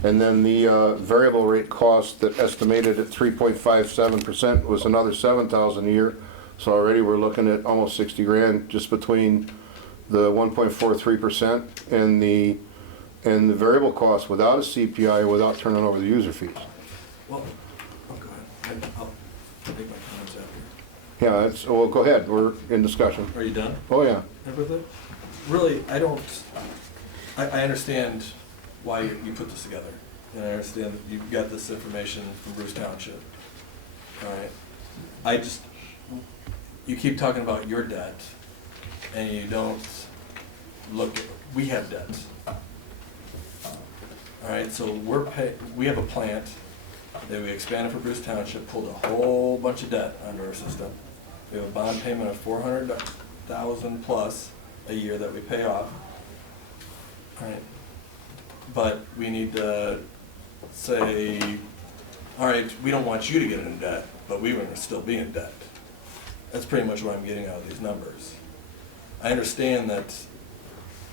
And then the variable rate cost that estimated at 3.57% was another $7,000 a year. So already we're looking at almost 60 grand just between the 1.43% and the variable cost without a CPI, without turning over the user fees. Well, go ahead. I'll make my comments after. Yeah, well, go ahead, we're in discussion. Are you done Oh, yeah. with it? Really, I understand why you put this together. And I understand that you've got this information from Bruce Township. All right. You keep talking about your debt, and you don't look, we have debts. All right, so we have a plant that we expanded for Bruce Township, pulled a whole bunch of debt under our system. We have a bond payment of $400,000 plus a year that we pay off. All right, but we need to say, all right, we don't want you to get in debt, but we want to still be in debt. That's pretty much what I'm getting out of these numbers. I understand that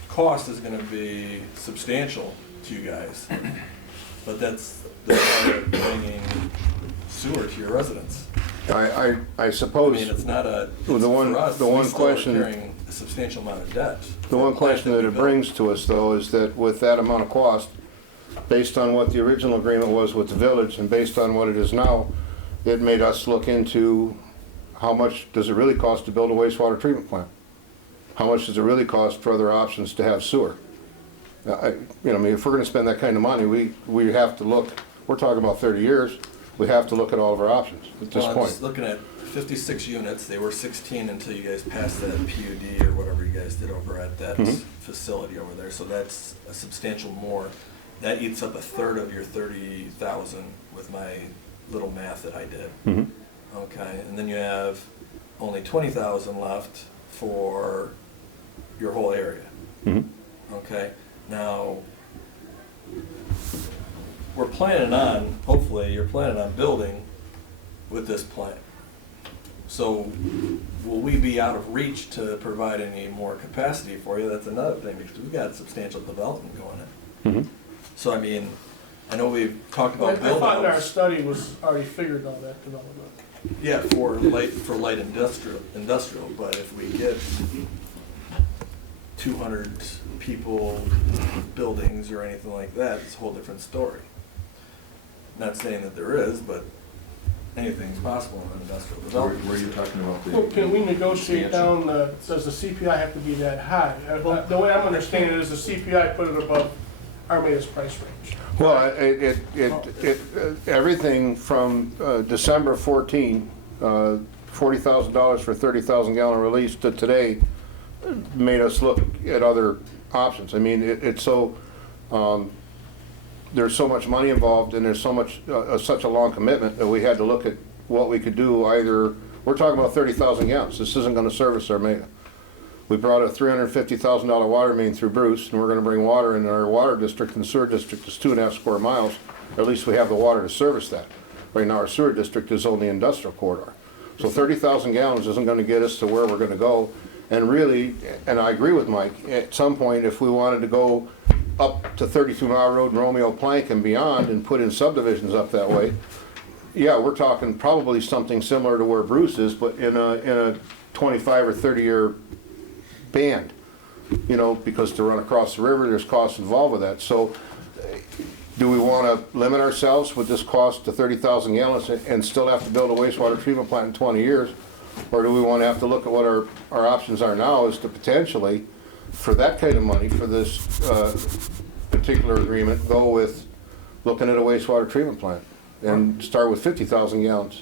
cost is going to be substantial to you guys, but that's the part of bringing sewer to your residents. I suppose. I mean, it's not a, Well, the one- for us, the we one still are question- carrying a substantial amount of debt. The one question that it brings to us, though, is that with that amount of cost, based on what the original agreement was with the village and based on what it is now, it made us look into how much does it really cost to build a wastewater treatment plant? How much does it really cost for other options to have sewer? I mean, if we're gonna spend that kind of money, we have to look, we're talking about 30 years, we have to look at all of our options at this Well, I'm point. just looking at 56 units, they were 16 until you guys passed that PUD or whatever you guys did over at that facility over there, so that's a substantial more. That eats up a third of your 30,000 with my little math that I did. Mhm. Okay, and then you have only 20,000 left for your whole area. Mhm. Okay, now, we're planning on, hopefully, you're planning on building with this plant. So, will we be out of reach to provide any more capacity for you? That's another thing, because we've got substantial development going in. Mhm. So, I mean, I know we've talked I about thought our build-outs. study was already figured on that development. Yeah, for light industrial, but if we get 200 people, buildings or anything like that, it's a whole different story. Not saying that there is, but anything's possible in industrial development. Were you talking about Well, can we negotiate expansion? down, does the CPI have to be that high? The way I'm understanding it is the CPI put it above Armada's price range. Well, everything from December 14, $40,000 for 30,000 gallon release to today made us look at other options. I mean, it's so, there's so much money involved and there's so much, such a long commitment that we had to look at what we could do either, we're talking about 30,000 gallons. This isn't gonna service Armada. We brought a $350,000 water main through Bruce, and we're gonna bring water in our water district, and sewer district is 2.5 square miles. At least we have the water to service that. Right now, our sewer district is only industrial corridor. So 30,000 gallons isn't gonna get us to where we're gonna go. And really, and I agree with Mike, at some point, if we wanted to go up to 32 Mile Road and Romeo Plank and beyond and put in subdivisions up that way, yeah, we're talking probably something similar to where Bruce is, but in a 25 or 30-year band. You know, because to run across the river, there's costs involved with that. So do we want to limit ourselves with this cost to 30,000 gallons and still have to build a wastewater treatment plant in 20 years? Or do we want to have to look at what our options are now is to potentially, for that kind of money, for this particular agreement, go with looking at a wastewater treatment plant and start with 50,000 gallons?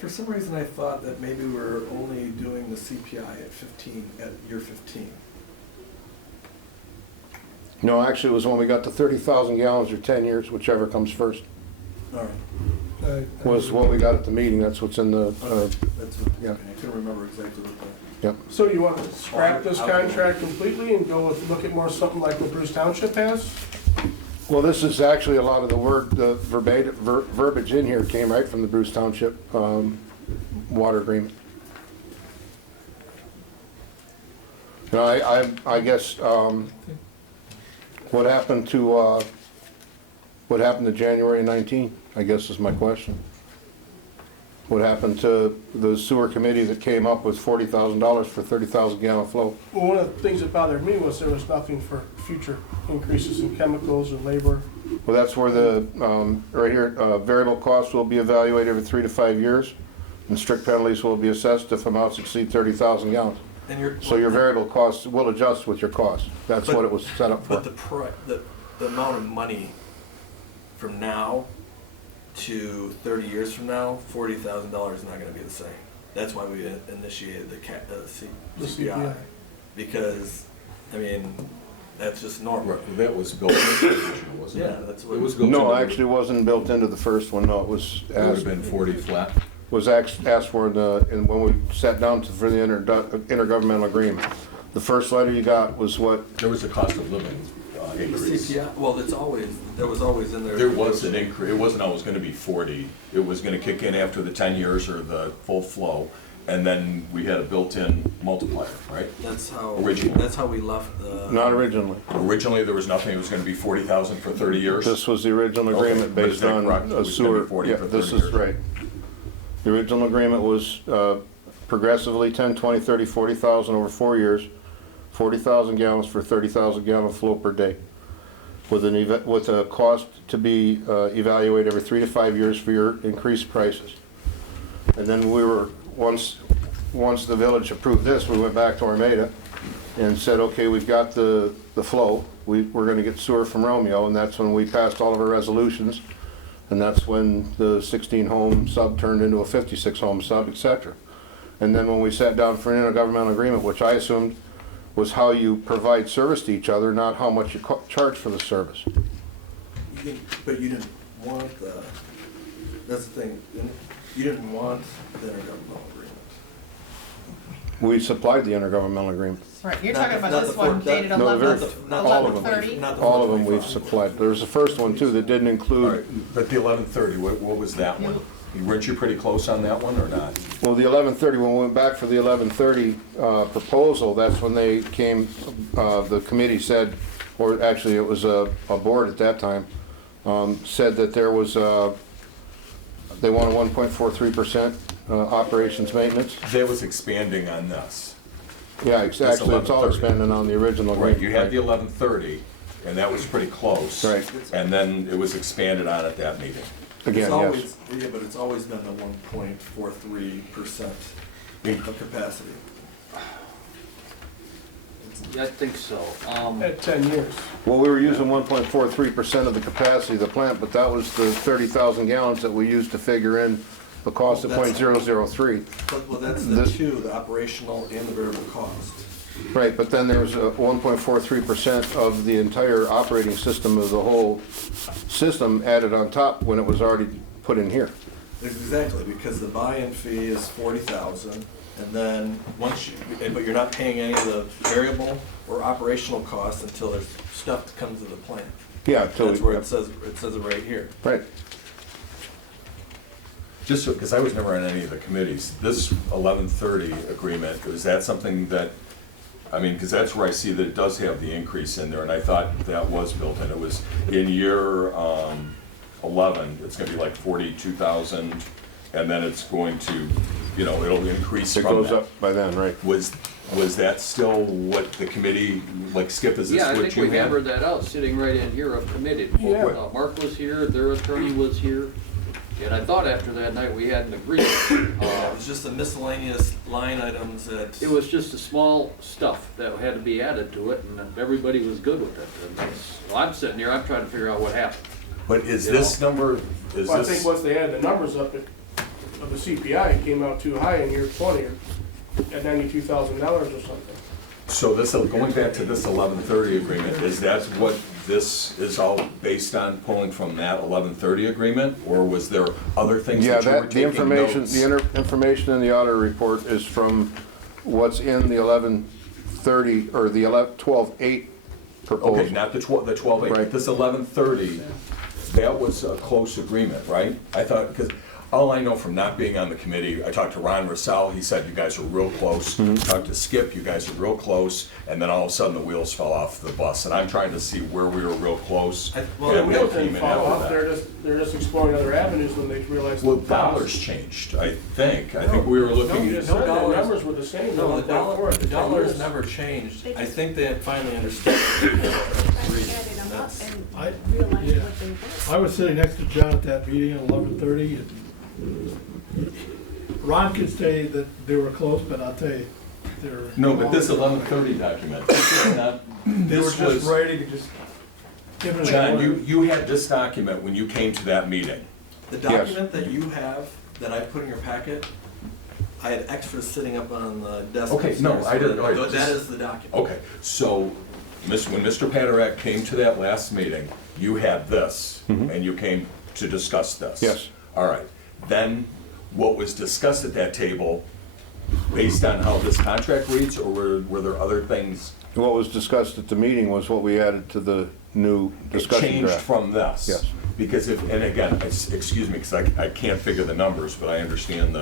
For some reason, I thought that maybe we were only doing the CPI at year 15. No, actually, it was when we got to 30,000 gallons or 10 years, whichever comes first, All right. was what we got at the meeting. That's what's in the, That's what, yeah. okay, I couldn't remember exactly what that. yep. So you want to scrap this contract completely and go with, look at more something like what Bruce Township has? Well, this is actually a lot of the verbiage in here came right from the Bruce Township water agreement. You know, I guess, what happened to January 19, I guess is my question. What happened to the sewer committee that came up with $40,000 for 30,000 gallon flow? Well, one of the things that bothered me was there was nothing for future increases in chemicals and labor. Well, that's where the, right here, variable costs will be evaluated every 3 to 5 years, and strict penalties will be assessed if amounts exceed 30,000 gallons. And So your variable costs will adjust with your costs. That's what it was set up for. But the amount of money from now to 30 years from now, $40,000 is not going to be the same. That's why we initiated the CPI. Because, I mean, that's just normal. Right, that was built into the original, wasn't it? Yeah, that's what It was built No, into actually it wasn't built into the first one, no, it was It would have asked, been 40 flat. was asked for and when we sat down for the intergovernmental agreement. The first letter you got was what, There was a cost of living The increase. CPI, well, there was always in there. There was an increase, it wasn't always gonna be 40. It was gonna kick in after the 10 years or the full flow. And then we had a built-in multiplier, right? That's how, Originally. that's how we left the. not originally. Originally, there was nothing, it was gonna be 40,000 for 30 years. This was the original Okay, agreement but is based that on correct? It a was gonna be sewer. 40 Yeah, for this 30 is years. right. The original agreement was progressively 10, 20, 30, 40,000 over 4 years, 40,000 gallons for 30,000 gallon flow per day. With a cost to be evaluated every 3 to 5 years for your increased prices. And then we were, once the village approved this, we went back to Armada and said, okay, we've got the flow, we're gonna get sewer from Romeo, and that's when we passed all of our resolutions. And that's when the 16 home sub turned into a 56 home sub, et cetera. And then when we sat down for an intergovernmental agreement, which I assumed was how you provide service to each other, not how much you charge for the service. But you didn't want that's the thing, you didn't want the intergovernmental agreement. We supplied the intergovernmental agreement. Right, you're Not talking the- about not this the one fourth- that- dated No, the 11, very- all of them. 11/30? Not the All of them 425. we've supplied. There was the first one too that didn't All include, right, but the 1130, what was that one? Weren't you pretty close on that one or not? well, the 1130, when we went back for the 1130 proposal, that's when they came, the committee said, or actually it was a board at that time, said that there was, they wanted 1.43% operations maintenance. That was expanding on this. Yeah, actually, it's all 1130. expanding on the original Right, agreement. you had the 1130, and that was pretty close. Right. And then it was expanded on at that meeting. Again, It's yes. always, yeah, but it's always been the 1.43% of capacity. Yeah, I think so. At 10 years. Well, we were using 1.43% of the capacity of the plant, but that was the 30,000 gallons that we used to figure in the cost of That's- .003. Well, that's the This- two, the operational and the variable cost. Right, but then there's a 1.43% of the entire operating system of the whole system added on top when it was already put in here. Exactly, because the buy-in fee is 40,000, And then once you, but you're not paying any of the variable or operational costs until there's stuff that comes to the plant. Yeah, so, That's where it says it right here. right. Just so, because I was never on any of the committees, this 1130 agreement, is that something that, I mean, because that's where I see that it does have the increase in there, and I thought that was built in. It was in year 11, it's gonna be like 42,000, and then it's going to, you know, it'll increase It from goes that. up by then, right? Was that still what the committee, like Skip, is this Yeah, I what think you we had? hammered that out, sitting right in here of committed. Yeah. Mark was here, their attorney was here, and I thought after that night we had an agreement. It was just the miscellaneous line items that. It was just the small stuff that had to be added to it, and everybody was good with it. And that's, well, I'm sitting here, I'm trying to figure out what happened. But is this number, is Well, I think this, once they add the numbers up of the CPI, it came out too high in year 20, or at $92,000 or something. so this, going back to this 1130 agreement, is that what this is all based on, pulling from that 1130 agreement? Or was there other things Yeah, that you were that, the taking information, notes? information in the audit report is from what's in the 1130, or the 12.8 proposal. Okay, not the 12.8, Right. this 1130, that was a close agreement, right? I thought, because all I know from not being on the committee, I talked to Ron Russell, he said you guys are real close. Talked to Skip, you guys are real close, and then all of a sudden the wheels fell off the bus. And I'm trying to see where we were real close. Well, The and wheels what came didn't in fall off, after that. they're just exploring other avenues when they realized. Well, the cost. dollars changed, I think. I think we were No, looking you at. just said the numbers were the same. No, the dollars years. never changed. They I just- think they had finally understood. I added them up I- and realized yeah. what they were. I was sitting next to John at that meeting at 11:30, and Ron could say that they were close, but I'll tell you, they're. No, but this 1130 document, this is not, They were this just was, writing and just giving it. John, order. you had this document when you came to that meeting. The document that you have, that I put in your packet, I had extras sitting up on the desk. Okay, no, upstairs. I didn't- I That just- is the document. Okay, so, when Mr. Paderak came to that last meeting, you had this, and you came to discuss this? Yes. All right, then, what was discussed at that table, based on how this contract reads, or were there other things? What was discussed at the meeting was what we added to the new discussion Changed draft. from this? Yes. Because if, and again, excuse me, because I can't figure the numbers, but I understand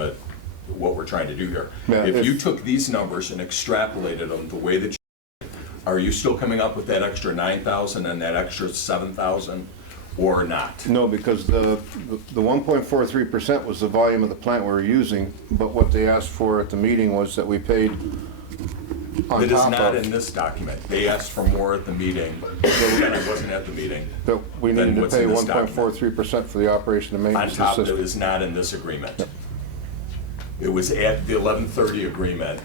what we're trying to do here. Yeah, If if- you took these numbers and extrapolated them the way that you, are you still coming up with that extra 9,000 and that extra 7,000, or not? No, because the 1.43% was the volume of the plant we were using, but what they asked for at the meeting was that we paid on It is top not in of, this document. They asked for more at the meeting, and I wasn't at the meeting. that we Then needed to what's pay in this document? 1.43% for the operation and On maintenance of top, the it system. is not in this agreement. It was at the 1130 agreement,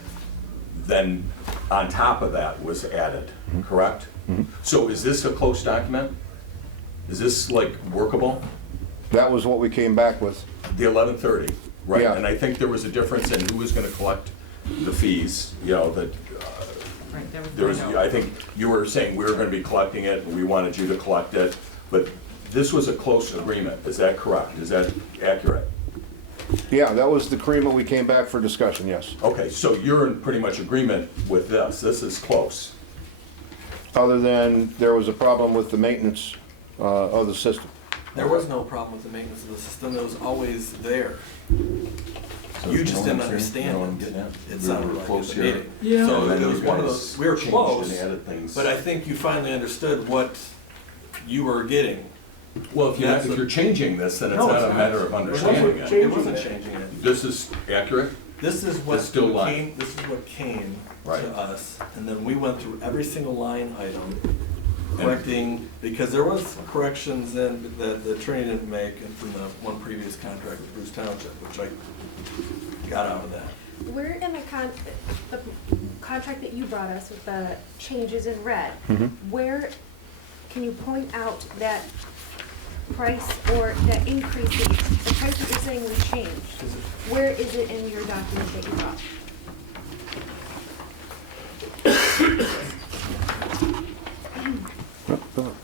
then on top of that was added, correct? So is this a close document? Is this like workable? That was what we came back with. The 1130, right? Yeah. And I think there was a difference in who was gonna collect the fees, you know, that, Right, there was, no. I think you were saying we were gonna be collecting it, and we wanted you to collect it, but this was a close agreement, is that correct? Is that accurate? Yeah, that was the agreement we came back for discussion, yes. Okay, so you're in pretty much agreement with this is close. Other than there was a problem with the maintenance of the system. There was no problem with the maintenance of the system, it was always there. You just didn't understand it. It sounded like at the meeting. Yeah. So it was one of those, we were close, Added things. but I think you finally understood what you were getting. Well, if you're changing this, then it's No, not it's a not. matter of understanding It it. wasn't It wasn't changing it. This is accurate? This is what It's still line. came, this is what came Right. to us, and then we went through every single line item, correcting, because there was corrections in, that the attorney didn't make from the one previous contract with Bruce Township, which I got out of that. We're in the contract that you brought us with the changes in red. Where, can you point out that price or that increase, the price that you're saying we changed? Where is it in your document that you brought?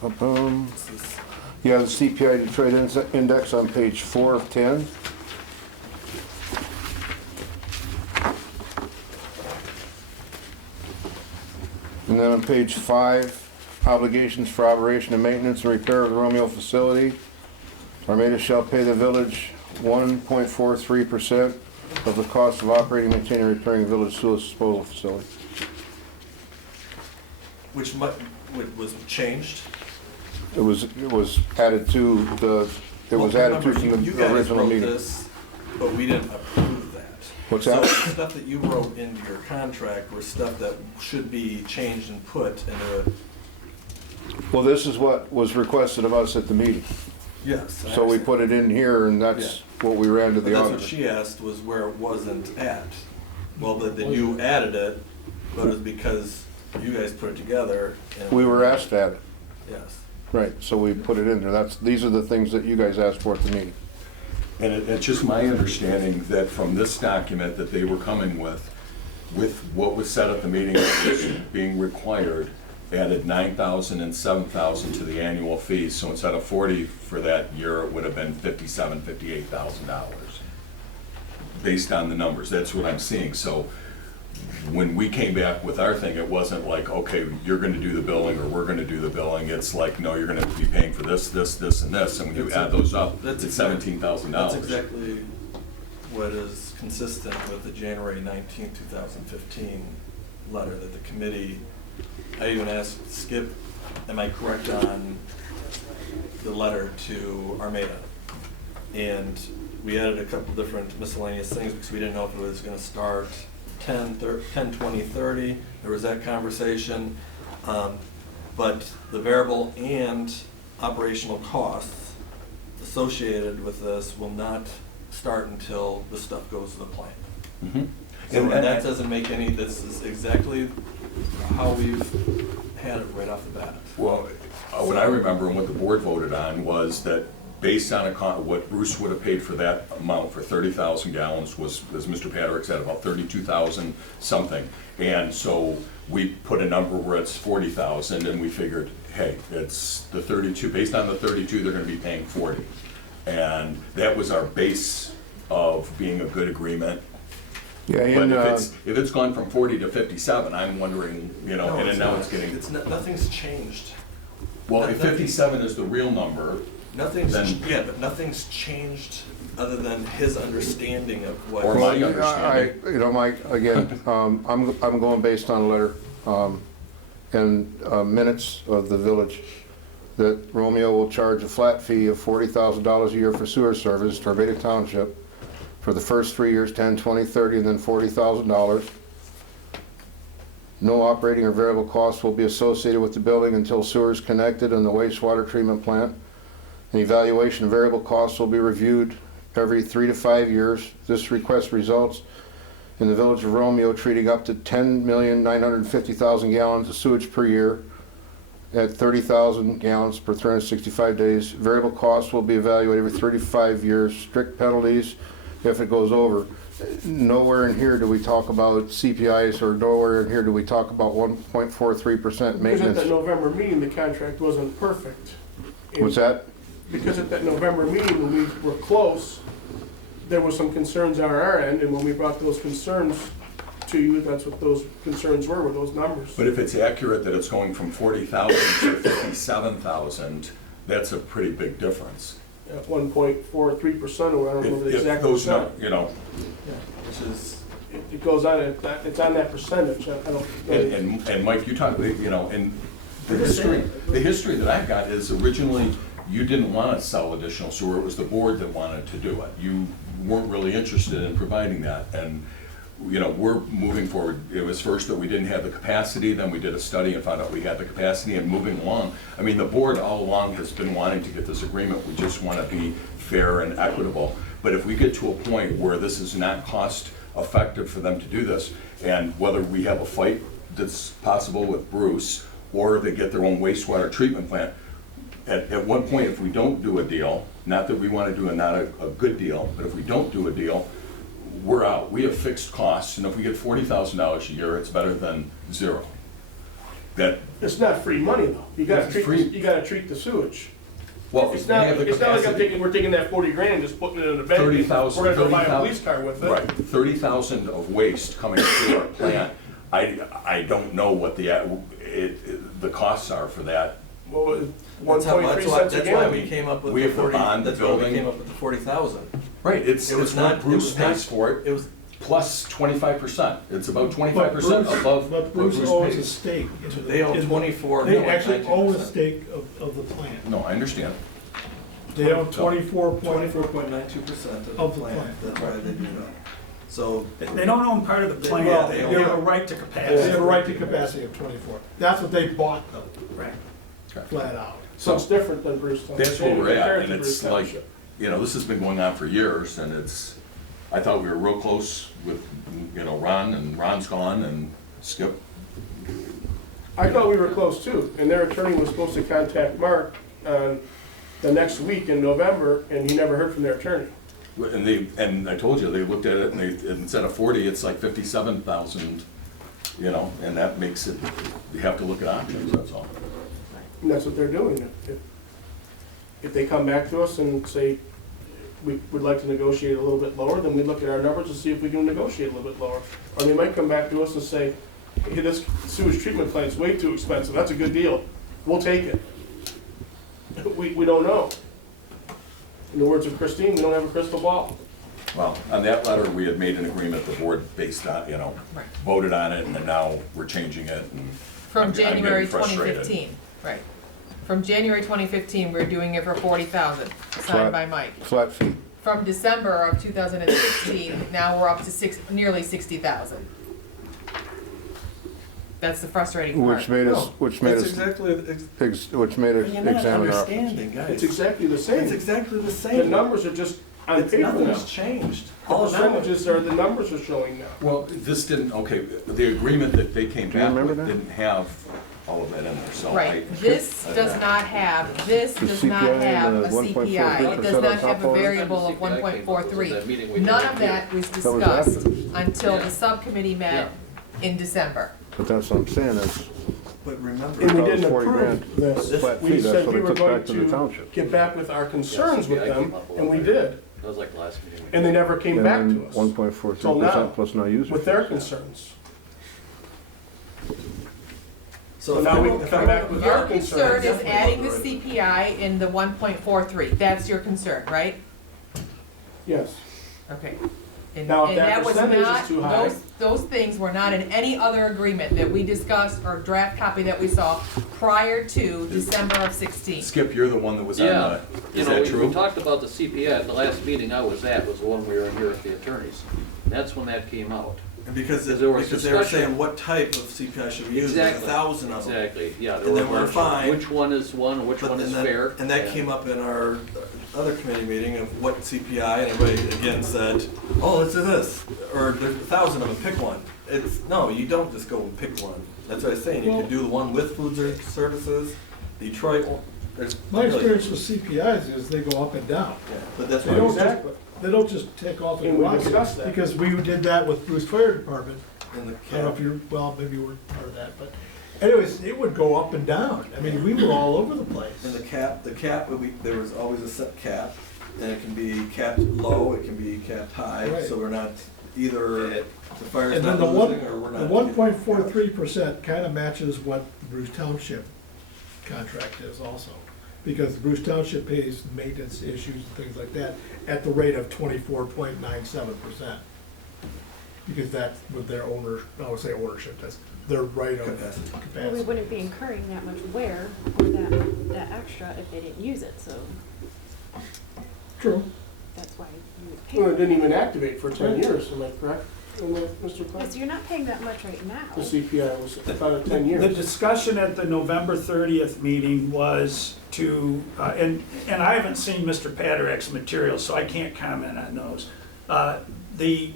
This is- Yeah, the CPI to trade index on page 4 of 10. And then on page 5, obligations for operation and maintenance and repair of the Romeo facility. Armada shall pay the village 1.43% of the cost of operating, maintaining, and repairing the village sewage disposal facility. Which was changed. It was added to the, it was added to from You the guys original wrote meeting. this, but we didn't approve that. What's So that? the stuff that you wrote into your contract were stuff that should be changed and put into, Well, this is what was requested of us at the meeting. yes. I So we understand. put it in here, and that's what we ran to But the that's what auditor. she asked, was where it wasn't at. Well, then you added it, but it was because you guys put it together. And We were asked at it, Yes. right, so we put it in there. These are the things that you guys asked for at the meeting. And it's just my understanding that from this document that they were coming with what was said at the meeting that was being required, added 9,000 and 7,000 to the annual fees. So instead of 40 for that year, it would have been $57,000, $58,000. Based on the numbers, that's what I'm seeing. So when we came back with our thing, it wasn't like, okay, you're gonna do the billing or we're gonna do the billing. It's like, no, you're gonna be paying for this, this, this, and this. And when you add those up, it's $17,000. That's exactly what is consistent with the January 19, 2015 letter that the committee, I even asked Skip, am I correct on the letter to Armada? And we added a couple different miscellaneous things because we didn't know if it was gonna start 10, 20, 30. There was that conversation. But the variable and operational costs associated with this will not start until the stuff goes to the plant. Mhm. So and that doesn't make any, this is exactly how we've had it right off the bat. Well, what I remember and what the board voted on was that based on what Bruce would have paid for that amount for 30,000 gallons was, as Mr. Patrick said, about 32,000 something. And so we put a number where it's 40,000 and we figured, hey, it's the 32, based on the 32, they're gonna be paying 40. And that was our base of being a good agreement. Yeah, But and, if it's gone from 40 to 57, I'm wondering, you know, and then now not. it's getting, Nothing's changed. well, if 57 is the real number, Nothing's, Then- yeah, but nothing's changed other than his understanding of what. Or well, my understanding. you know, Mike, again, I'm going based on a letter, and minutes of the village, that Romeo will charge a flat fee of $40,000 a year for sewer service to Armada Township for the first 3 years, 10, 20, 30, and then $40,000. No operating or variable costs will be associated with the building until sewer is connected and the wastewater treatment plant. An evaluation of variable costs will be reviewed every 3 to 5 years. This request results in the village of Romeo treating up to 10,950,000 gallons of sewage per year at 30,000 gallons per 365 days. Variable costs will be evaluated every 35 years. Strict penalties if it goes over. Nowhere in here do we talk about CPIs, or nowhere in here do we talk about 1.43% Because at that maintenance. November meeting, the contract wasn't perfect. And What's that? Because at that November meeting, when we were close, there was some concerns on our end, and when we brought those concerns to you, that's what those concerns were those numbers. But if it's accurate that it's going from 40,000 to 57,000, that's a pretty big difference. At 1.43%, or I don't remember the If exact those, percent. you know, Which is, It goes on, it's on that percentage, I don't. and Mike, you talk, you know, and the history that I've got is originally, you didn't want to sell additional sewer, it was the board that wanted to do it. You weren't really interested in providing that, and, you know, we're moving forward. It was first that we didn't have the capacity, then we did a study and found out we had the capacity, and moving along. I mean, the board all along has been wanting to get this agreement, we just want to be fair and equitable. But if we get to a point where this is not cost effective for them to do this, and whether we have a fight that's possible with Bruce, or they get their own wastewater treatment plant, at one point, if we don't do a deal, not that we want to do a good deal, but if we don't do a deal, we're out. We have fixed costs, and if we get $40,000 a year, it's better than zero. That, It's not free money though, you gotta It's treat, free. you gotta treat the sewage. well, It's we have not the like I'm capacity. we're taking that 40 grand and just putting it in a bank. 30,000. We're gonna go buy a police car with it. Right, 30,000 of waste coming through our plant. I don't know what the costs are for that. Well, That's how 1.3 much, cents a that's why we gallon. came up with We the have the 40, bond that's why we building. came up with the 40,000. Right, it's It was what not- it Bruce was not- pays for it, It was, plus 25%. It's about But 25% Bruce- above what But Bruce Bruce owns a pays. stake. they own 24. They no, actually own a 19%. stake of the plant. No, I understand. They own 24 24.92% Of of the the plant, plant. that's why they do that. So, They don't own part of the Well, plant, they they own- have a right to They capacity. have a right to capacity of 24. That's what they bought though, Right. flat out. So it's different than Bruce Township. That's where we're Compared at, to and Bruce it's like, Township. you know, this has been going on for years, and it's, I thought we were real close with, you know, Ron, and Ron's gone, and Skip. I thought we were close too, and their attorney was supposed to contact Mark the next week in November, and he never heard from their attorney. And I told you, they looked at it, and they, instead of 40, it's like 57,000, you know, and that makes it, you have to look at options, that's all. And that's what they're doing. If they come back to us and say, we would like to negotiate a little bit lower, then we look at our numbers and see if we can negotiate a little bit lower. Or they might come back to us and say, hey, this sewage treatment plant's way too expensive, that's a good deal, we'll take it. We don't know. In the words of Christine, we don't have a crystal ball. Well, on that letter, we had made an agreement, the board based on, you know, Right. voted on it, and now we're changing it, and From I'm getting January frustrated. 2015, right. From January 2015, we're doing it for 40,000, Flat. signed by Mike. Flat fee. From December of 2016, now we're up to nearly 60,000. That's the frustrating part. Which made us, which made it's us, exactly, which made us you're not examine our. understanding, guys. It's exactly the It's same. exactly the The same. numbers are just on It's, paper now. nothing's changed. The All now, percentages are, the numbers are showing now. Well, this didn't, okay, the agreement that they came Do you back remember with that? didn't have all of that in there, so I. Right, this does not have, this The does not CPI and have the a CPI, 1.43% it does not on top have a of it? variable of 1.43. None of that was That was after. discussed until the subcommittee met in December. But that's what I'm saying, is, but remember, And we About didn't 40 grand. approve this. Flat fee, We that's said what we it were took going back to the to township. get back with our concerns with them, and we did. That was like the last meeting. And they never came and back then to us 1.43% Till now, plus no user. with their fees. concerns. so So if now we I- can come back with Your our concern concerns. is adding the CPI in the 1.43, that's your concern, right? Yes. Okay. And Now, if and that was percentage is not- too high- Those things were not in any other agreement that we discussed or draft copy that we saw prior to December of 16. Skip, you're the one that was on Yeah, the, you is know, that we true? talked about the CPI at the last meeting I was at, was the one we were in here with the attorneys. That's when that came out. because Because there was because they were discussion. saying what type of CPI should we use? There's Exactly. 1,000 of them. Exactly, yeah. there And were then we're a bunch of fine. Which one is one, which But one and is that- fair. And that came up in our other committee meeting of what CPI, and everybody again said, oh, let's do this, or there's 1,000 of them, pick one. It's, no, you don't just go and pick one. That's what I was saying, you could do the one with food services, Detroit, there's. My really- experience with CPIs is they go up and down. Yeah, but that's They why. don't Exactly. they don't just take off And and we rocket. discussed that. Because we did that with Bruce Fire Department. In the I don't know if cap. you're, well, maybe you weren't part of that, but anyways, it would go up and down. I mean, we were all over the place. And the cap would be, there was always a set cap, and it can be capped low, it can be capped high, Right. so we're not, either the fire's And then not the losing or we're not. the 1.43% kind of matches what Bruce Township contract is also. Because Bruce Township pays maintenance issues and things like that at the rate of 24.97%. Because that's with their I would say ownership, that's their right of Capacity. Well, we capacity. wouldn't be incurring that much wear or that extra if they didn't use it, so True. that's why you would pay. Well, it didn't even activate for 10 years, am I correct? Mr. Yeah, Clark? so you're not paying that much right The now. CPI was about 10 The years. discussion at the November 30th meeting was to, and I haven't seen Mr. Paderek's material, so I can't comment on those. The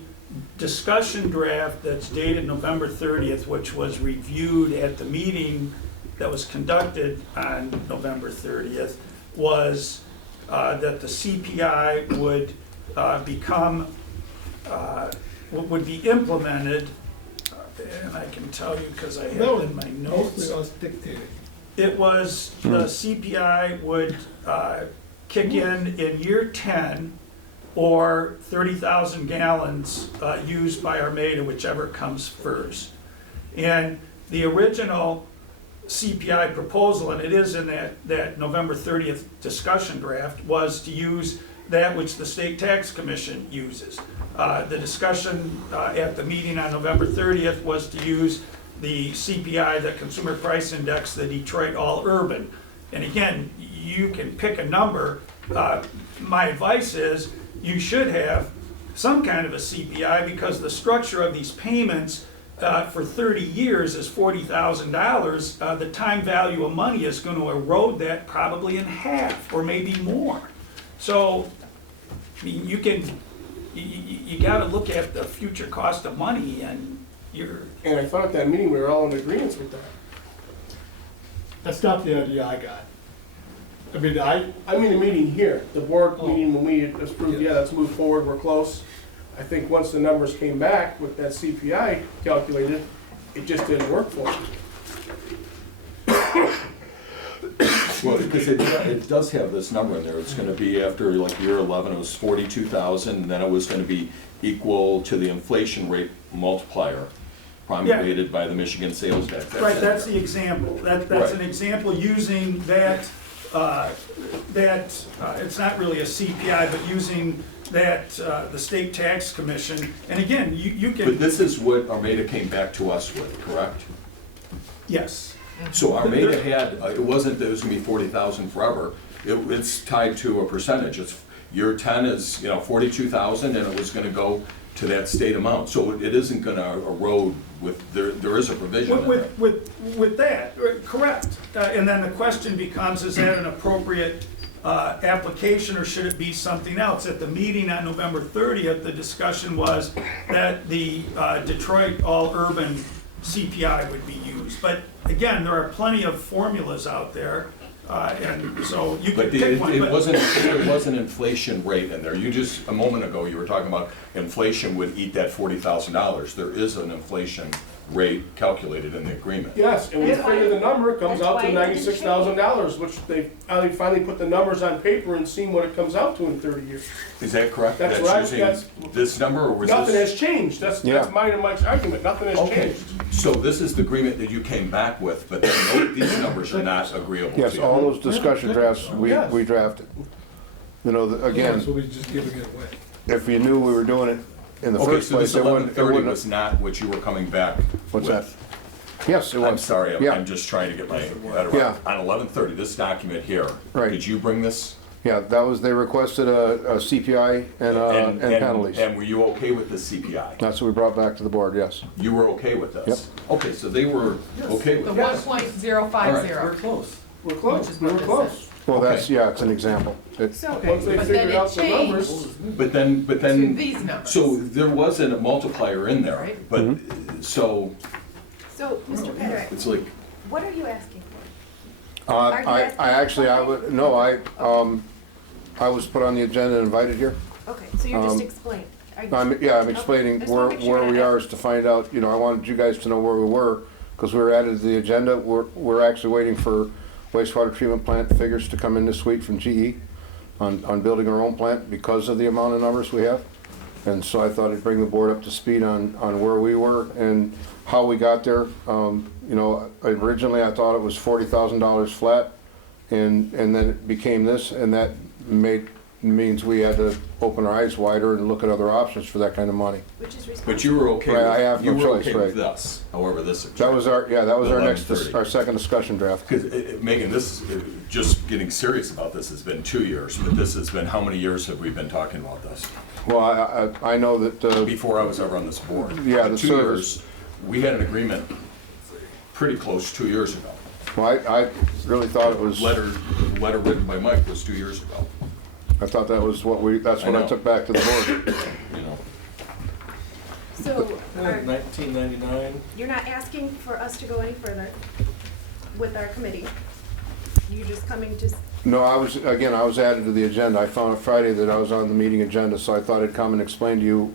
discussion draft that's dated November 30th, which was reviewed at the meeting that was conducted on November 30th, was that the CPI would become, would be implemented, and I can tell you because I have it in my notes. Mostly us dictating. It was, the CPI would kick in year 10, or 30,000 gallons used by Armada, whichever comes first. And the original CPI proposal, and it is in that November 30th discussion draft, was to use that which the State Tax Commission uses. The discussion at the meeting on November 30th was to use the CPI, the Consumer Price Index, the Detroit All Urban. And again, you can pick a number. My advice is you should have some kind of a CPI, because the structure of these payments for 30 years is $40,000. The time value of money is going to erode that probably in half or maybe more. So, I mean, you got to look at the future cost of money, and And I thought at that meeting we were all in agreement with that. That's not the idea I got. I mean, I mean the meeting here, the board meeting when we approved, yeah, let's move forward, we're close. I think once the numbers came back with that CPI calculated, it just didn't work for me. Well, because it does have this number in there. It's gonna be after like year 11, it was 42,000, and then it was gonna be equal to the inflation rate multiplier promulgated by the Michigan Sales Tax. right, that's the example. That's Right. an example using that, it's not really a CPI, but using that, the State Tax Commission. And again, you can. But this is what Armada came back to us with, correct? Yes. So Armada had, it wasn't that it was gonna be 40,000 forever. It's tied to a percentage. It's, year 10 is, 42,000, and it was gonna go to that state amount. So it isn't gonna erode with, there is a provision in there. With that, correct. And then the question becomes, is that an appropriate application, or should it be something else? At the meeting on November 30th, the discussion was that the Detroit All Urban CPI would be used. But again, there are plenty of formulas out there, and so you can But pick one. it wasn't inflation rate in there. You just, a moment ago, you were talking about inflation would eat that $40,000. There is an inflation rate calculated in the agreement. Yes, and we That's why- figured the number comes that's out why to it didn't $96,000, which they finally put the numbers on paper and seen what it comes out to in 30 years. Is that correct? That's right, using that's- this number, or was Nothing this? has changed, that's Yeah. mine and Mike's argument, nothing has Okay, changed. so this is the agreement that you came back with, but then these numbers are not agreeable to you. Yes, all those discussion drafts, we Yes. drafted. You know, again, so we just giving it away. if you knew we were doing it in the Okay, first so place, this it wouldn't. 1130 was not what you were coming back What's with. that? Yes, it was. I'm sorry, Yeah. I'm just trying to get my head around. Yeah. On 1130, this document here, Right. did you bring this? Yeah, that was, they requested a CPI and penalties. And were you okay with the CPI? That's what we brought back to the board, yes. You were okay with this? Okay, so they were okay The with one this. point All zero right, five We're zero. close. We're close, Which is we what were this close. says. Well, that's, Okay. yeah, it's an example. So, Once they But then figured it out the changed. numbers, But then, To these numbers. so there wasn't a multiplier in there, Right. but, Mm-hmm. so, so, Mr. Patrick, it's like, what are you asking for? Are you I asking actually, for I would, no, I was put on the agenda and invited here. Okay, so you're just explaining. Are you- I'm explaining Okay, just wanna make sure where we I- are, is to find out, I wanted you guys to know where we were, because we were added to the agenda. We're actually waiting for wastewater treatment plant figures to come in this week from GE on building our own plant because of the amount of numbers we have. And so I thought I'd bring the board up to speed on where we were and how we got there. Originally I thought it was $40,000 flat, and then it became this, and that means we had to open our eyes wider and look at other options for that kind of money. Which is responsible. but you were okay Right, I have with, no you were choice, okay with right. this, however this. That was our next, 11:30. our second discussion draft. Because Megan, just getting serious about this has been 2 years, but this has been, how many years have we been talking about this? Well, I know that, Before I was ever on this board. Yeah, the 2 service. years, we had an agreement pretty close 2 years ago. well, I really thought it was, Letter written by Mike was 2 years ago, I thought that was that's what I know. took back to the board. you know. So, are, 1999. you're not asking for us to go any further with our committee? You're just coming to, No, I was added to the agenda. I found on Friday that I was on the meeting agenda, so I thought I'd come and explain to you,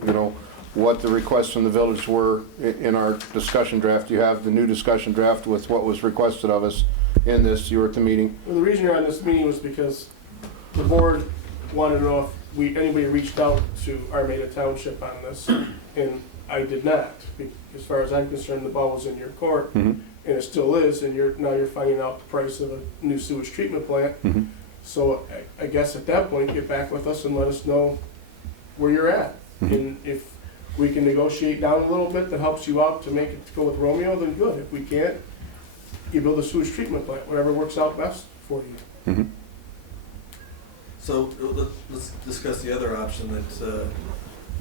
what the requests from the village were in our discussion draft. You have the new discussion draft with what was requested of us in this. You were at the meeting. well, the reason you're on this meeting was because the board wanted to know if anybody reached out to Armada Township on this, and I did not. As far as I'm concerned, the ball was in your court, and it still is, and now you're finding out the price of a new sewage treatment plant. So I guess at that point, get back with us and let us know where you're at. And if we can negotiate down a little bit that helps you out to make it go with Romeo, then good. If we can't, you build a sewage treatment plant, whatever works out best for you. So let's discuss the other option that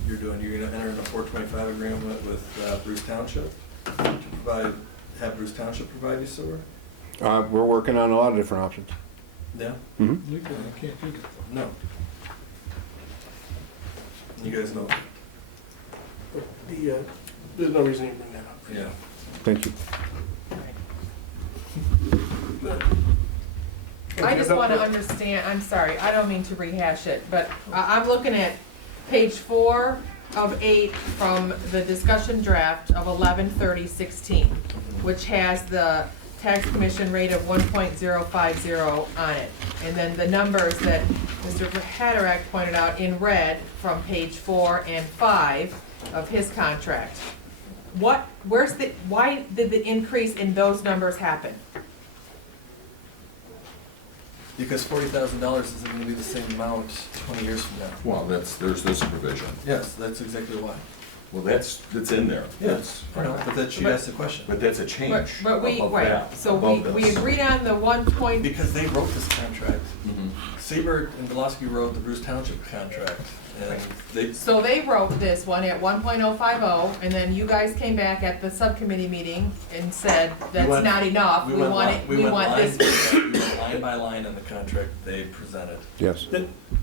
you're doing. You're gonna enter in a 425 agreement with Bruce Township to have Bruce Township provide you sewer? We're working on a lot of different options. Yeah? I can't think of them. No. You guys know. But there's no reason to bring that up. Yeah. Thank you. I just want to understand, I'm sorry, I don't mean to rehash it, but I'm looking at page 4 of 8 from the discussion draft of 11/30/16, which has the tax commission rate of 1.050 on it. And then the numbers that Mr. Hatterack pointed out in red from page 4 and 5 of his contract. Why did the increase in those numbers happen? Because $40,000 isn't gonna be the same amount 20 years from now. Well, there's this provision. Yes, that's exactly why. Well, that's in there. Yes, I know, but she asked the question. But that's a change But we, above right, that, so above we this. agreed on the 1 point, Because they wrote this contract. Mhm. Siebert and Velosky wrote the Bruce Township contract, and they, so they wrote this one at 1.050, and then you guys came back at the subcommittee meeting and said, that's went- not enough, we want it, we want this. We went line by line on the contract they presented. Yes.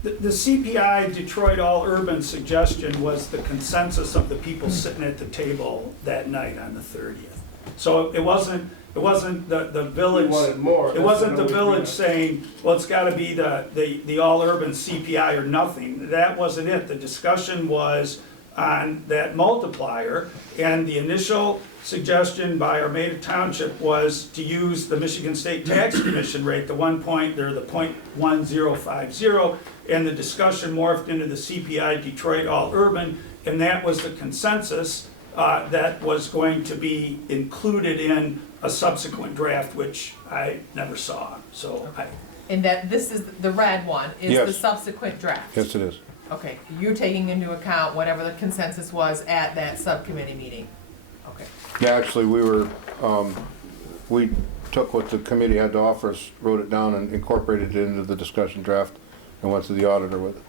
The CPI Detroit All Urban suggestion was the consensus of the people sitting at the table that night on the 30th. So it wasn't the We village, wanted more. it wasn't the village saying, well, it's gotta be the all urban CPI or nothing. That wasn't it. The discussion was on that multiplier, and the initial suggestion by Armada Township was to use the Michigan State Tax Commission rate, the 0.1050, and the discussion morphed into the CPI Detroit All Urban, and that was the consensus that was going to be included in a subsequent draft, which I never saw. So And that this is, the red one, is the Yes. subsequent draft? Yes, it is. Okay, you're taking into account whatever the consensus was at that subcommittee meeting? Okay. Yeah, actually, we took what the committee had to offer us, wrote it down and incorporated it into the discussion draft and went to the auditor with it.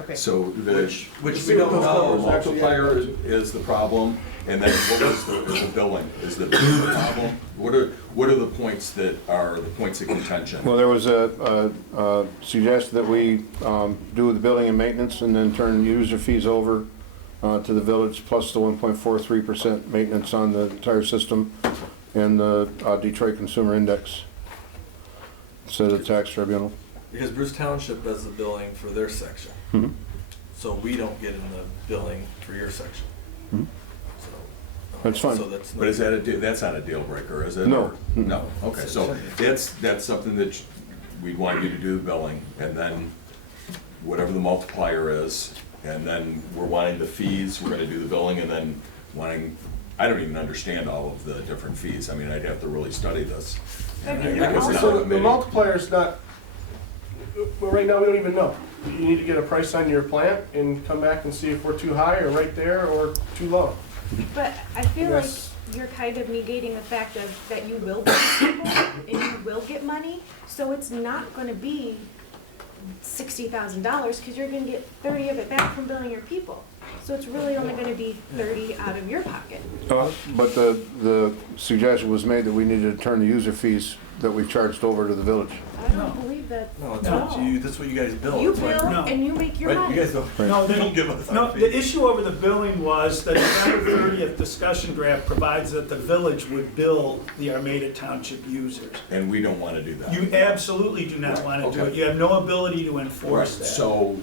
Okay. So Which we See don't what those know. numbers actually multiplier add up is the problem, and then what was the billing? Is the billing the problem? What are the points that are the points of contention? Well, there was a suggestion that we do the billing and maintenance and then turn user fees over to the village, plus the 1.43% maintenance on the entire system and the Detroit Consumer Index instead of the tax tribunal. Because Bruce Township does the billing for their section. So we don't get in the billing for your section. So, That's fine. So that's. But is that that's not a deal breaker, is it? No. No, okay, so that's something that we want you to do the billing, and then whatever the multiplier is, and then we're wanting the fees, we're gonna do the billing, and then wanting, I don't even understand all of the different fees, I mean, I'd have to really study this. And I guess it's not So a the committee. multiplyer's not, well, right now, we don't even know. You need to get a price on your plant and come back and see if we're too high or right there or too low. But I feel like Yes. you're kind of negating the fact of that you will pay people and you will get money, so it's not gonna be $60,000, because you're gonna get 30 of it back from billing your people. So it's really only gonna be 30 out of your pocket. But the suggestion was made that we needed to turn the user fees that we've charged over to the village. I don't believe that. No, that's what you guys bill. You It's like- bill No. and you make your Right, money. you guys don't, No, they- don't give us our No, fee. the issue over the billing was the November 30th discussion draft provides that the village would bill the Armada Township users. And we don't wanna do that. You absolutely do not want to do it. Okay. You have no ability to Right, enforce that. so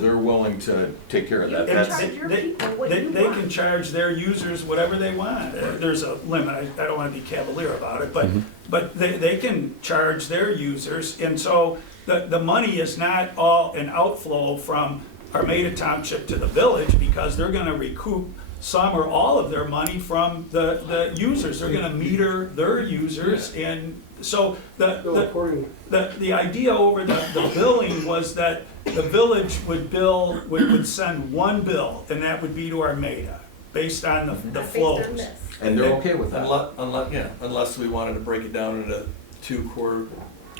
they're willing to take care of You that. can That's, charge your They- people what They you can want. charge their users whatever they want. There's a limit, I don't want to be cavalier about it, but they can charge their users. And so the money is not all an outflow from Armada Township to the village, because they're going to recoup some or all of their money from the users. They're gonna meter their users, and so Bill accordingly. the idea over the billing was that the village would send one bill, and that would be to Armada, based on the Based on flows. this. And they're okay with that? Unless we wanted to break it down into two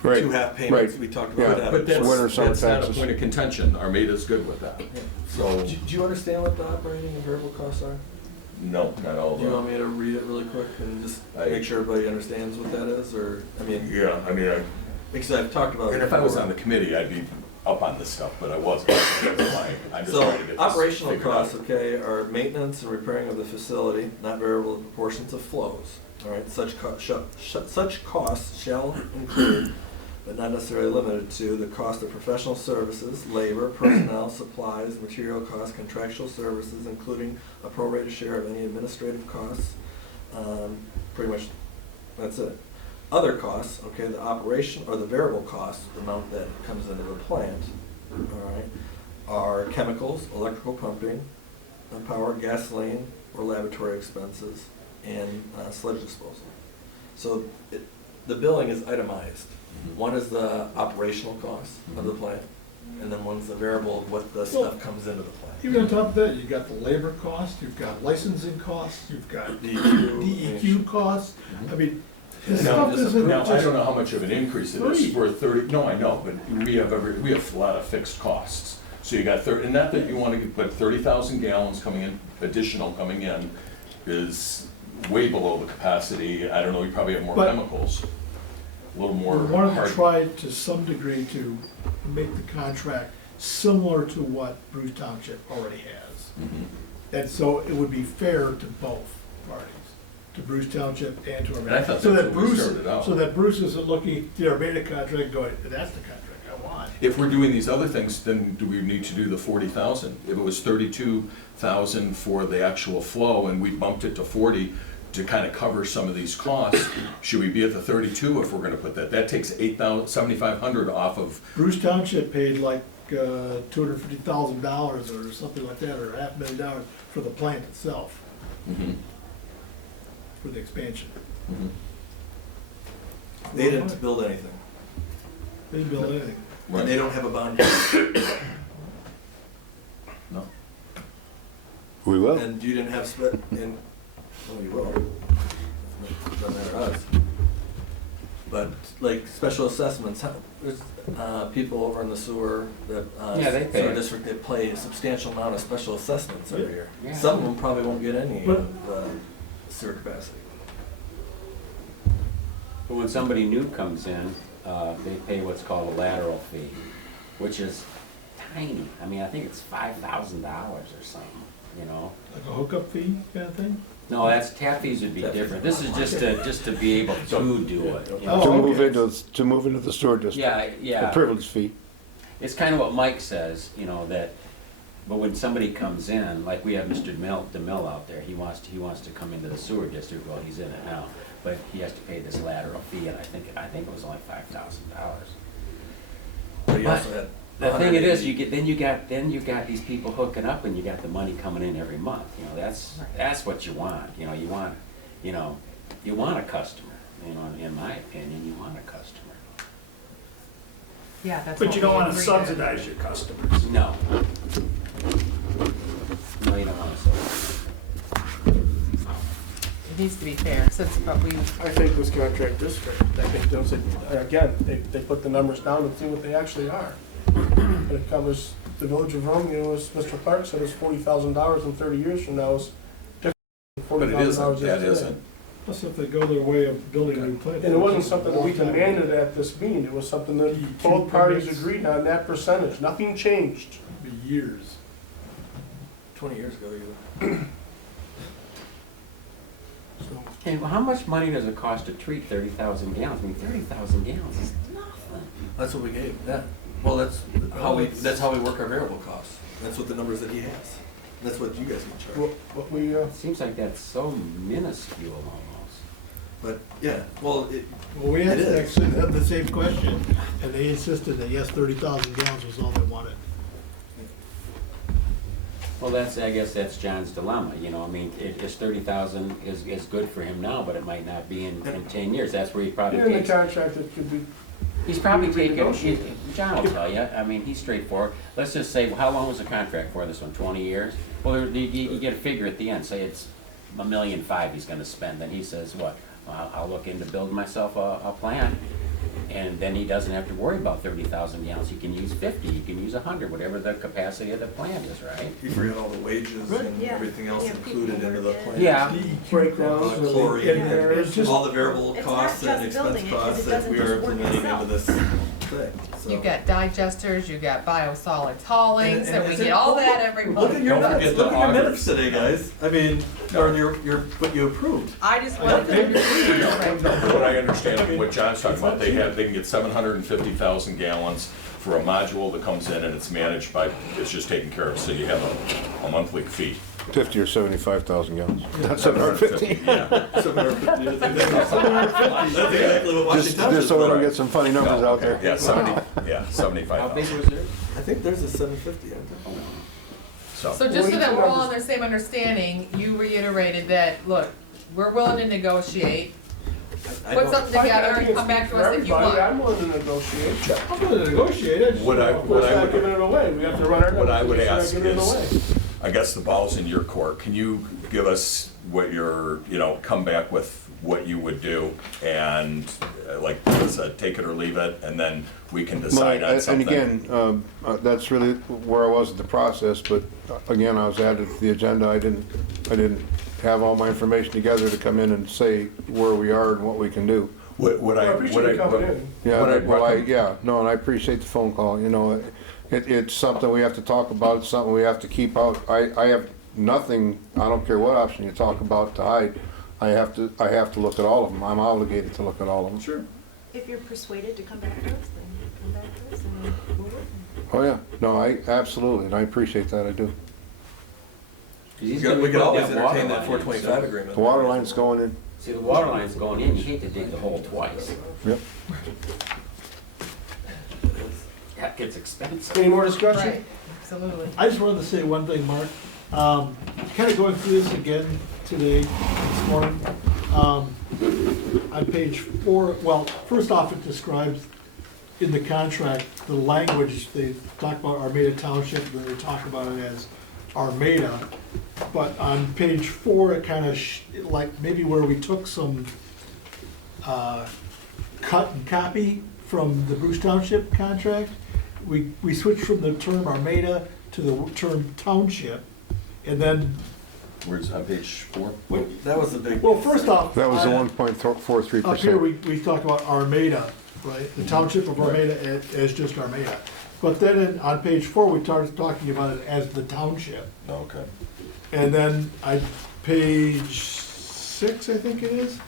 Right, half payments, right. we talked Yeah, about that. But that's, Winter, summer that's not a taxes. point of contention. Armada's good with that. So, Do you understand what the operating and variable costs are? no, not all of Do you them. want me to read it really quick and just I- make sure everybody understands what that is, or, Yeah, I mean, because I've talked about it and if I was before. on the committee, I'd be up on this stuff, but I wasn't. I'm just So, trying to get this operational figured out. costs, okay, are maintenance and repairing of the facility, not variable proportions of flows. All right, such costs shall include, but not necessarily limited to, the cost of professional services, labor, personnel, supplies, material costs, contractual services, including a prorated share of any administrative costs. Pretty much, that's it. Other costs, okay, the operation, or the variable costs, the amount that comes into the plant, all right, are chemicals, electrical pumping, power, gasoline, or laboratory expenses, and sludge disposal. So the billing is itemized. One is the operational cost of the plant, and then one's the variable of what the stuff comes into the plant. Even on top of that, you've got the labor cost, you've got licensing costs, you've got DEQ. DEQ costs. I mean, this Now, stuff isn't now, I just, don't know how much of an increase it is Three. for 30, no, I know, but we have a lot of fixed costs. So you got 30, and not that you want to put 30,000 gallons coming in, additional coming in, is way below the capacity. I don't know, you probably have more But- chemicals, a little more we wanted to hard. try to some degree to make the contract similar to what Bruce Township already has. Mhm. And so it would be fair to both parties, to Bruce Township and to And I Armada. thought So that's that what we Bruce, started out. so that Bruce isn't looking at the Armada contract going, that's the contract I want. If we're doing these other things, then do we need to do the 40,000? If it was 32,000 for the actual flow and we bumped it to 40 to kind of cover some of these costs, should we be at the 32 if we're gonna put that? That takes 7,500 off of, Bruce Township paid like $250,000 or something like that, or $500,000 for the plant itself, Mhm, for the expansion. mhm. They didn't build anything, They didn't build anything. and they don't have a bond. No. We will. And you didn't have well, you will. Doesn't matter to us. But like special assessments, there's people over in the sewer that, Yeah, they pay. sewer district, they pay a substantial amount of special assessments every year. Yeah. Some of them probably won't get any But- of the sewer capacity. But when somebody new comes in, they pay what's called a lateral fee, which is tiny. I mean, I think it's $5,000 or something, you know? Like a hookup fee kind of thing? No, tap fees would be Tap fees. different. This is just to be able to do it. you know? Oh, To move okay. to move into the sewer district. Yeah, A yeah. privilege fee. It's kind of what Mike says, you know, but when somebody comes in, like we have Mr. DeMille out there, he wants to come into the sewer district, well, he's in it now, but he has to pay this lateral fee, and I think it was only $5,000. But you But also had The thing it is, 180 then you got these people hooking up, and you got the money coming in every month, you know, that's what you want, you want a customer, you know, in my opinion, you want a customer. Yeah, that's But what you don't we wanna agreed to. subsidize your customers. No. No, you don't want to. It needs to be fair, but we, I think this contract is fair. I think those, again, they put the numbers down and see what they actually are. And it covers the village of Romeo, as Mr. Clark said, is $40,000 in 30 years from now is different than But it $40,000 isn't, that today. isn't. Plus, if they go their way of building a new plant. And it wasn't something that we demanded at this meeting, it was something that both parties agreed on, that percentage, nothing changed. It'd be years. 20 years ago, you. So, And how much money does it cost to treat 30,000 gallons? I mean, 30,000 gallons is nothing. That's what we gave, yeah. Well, that's how we work our variable costs. That's what the numbers that he has. That's what you guys can charge. what we, It seems like that's so minuscule almost. But, yeah, well, Well, we It asked is. actually the same question, and they insisted that yes, 30,000 gallons was all they wanted. Well, I guess that's John's dilemma, you know, I mean, it's 30,000 is good for him now, but it might not be in 10 years, that's where he probably In the takes. contract, it could be, He's probably we taking, renegotiate. John will tell you, I mean, he's straightforward. Let's just say, well, how long was the contract for this one, 20 years? Well, you get a figure at the end, say it's $1.5 million he's gonna spend, then he says, what? Well, I'll look into building myself a plan. And then he doesn't have to worry about 30,000 gallons, he can use 50, he can use 100, whatever the capacity of the plant is, right? You forget all the wages and Yeah. everything else Yeah, people included into the work it. plan. Yeah, breakdowns, Uh, or chlorine, the and errors. it's just- all the variable It's costs not and just expense building it, 'cause costs it that doesn't we just are work implementing into itself. this thing, so. You've got digesters, you've got biosolids haulings, And- and and we it's get all look- that every Look at month. your Don't minutes, forget look the at your auditors. minutes today, guys. I mean, or your, what you approved. I just wanted to understand. What I understand, what John's talking about, they can get 750,000 gallons for a module that comes in and it's managed by, it's just taken care of, so you have a monthly fee. 50 or 75,000 gallons. Not 750. Yeah. 750. That's exactly what Just Washington so we don't Right. get some funny numbers out there. Yeah, how 75,000. big was it? I think there's a 750, aren't there? So just so that we're all on the same understanding, you reiterated that, look, we're willing to negotiate, I put don't- something together and come back to us if you want. I'm willing to negotiate. I'm gonna negotiate it. What I Of course, not would, giving it away, we have to run our. what I would negotiations, ask we're not giving it is, away. I guess the ball's in your court. Can you give us what your, come back with what you would do? And like I said, take it or leave it, and then we can decide on And something. again, that's really where I was at the process, but again, I was added to the agenda. I didn't have all my information together to come in and say where we are and what we can do. What I I, appreciate what I, you coming in. Yeah, what I well, recommend- no, and I appreciate the phone call, it's something we have to talk about, it's something we have to keep out. I have nothing, I don't care what option you talk about to hide, I have to look at all of them, I'm obligated to look at all of them. Sure. If you're persuaded to come back to us, then come back to us and we'll work on it. Oh, yeah, no, absolutely, and I appreciate that, I do. We could always entertain that water 425 line in, agreement. The water line's going in, See, the water line's going in, you hate to dig the hole twice. yep. That gets expensive. Any more discussion? Right, absolutely. I just wanted to say one thing, Mark. Kind of going through this again today, this morning. On page 4, well, first off, it describes in the contract, the language, they talk about Armada Township, and then they talk about it as Armada. But on page 4, it kind of, like maybe where we took some cut and copy from the Bruce Township contract, we switched from the term Armada to the term Township, and then, Where's on page 4? That was the big. well, first off. That was the Up here, 1.43%. we talked about Armada, right, the Township of Armada as just Armada. But then on page 4, we started talking about it as the Township. Okay. And then on page 6, I think it is,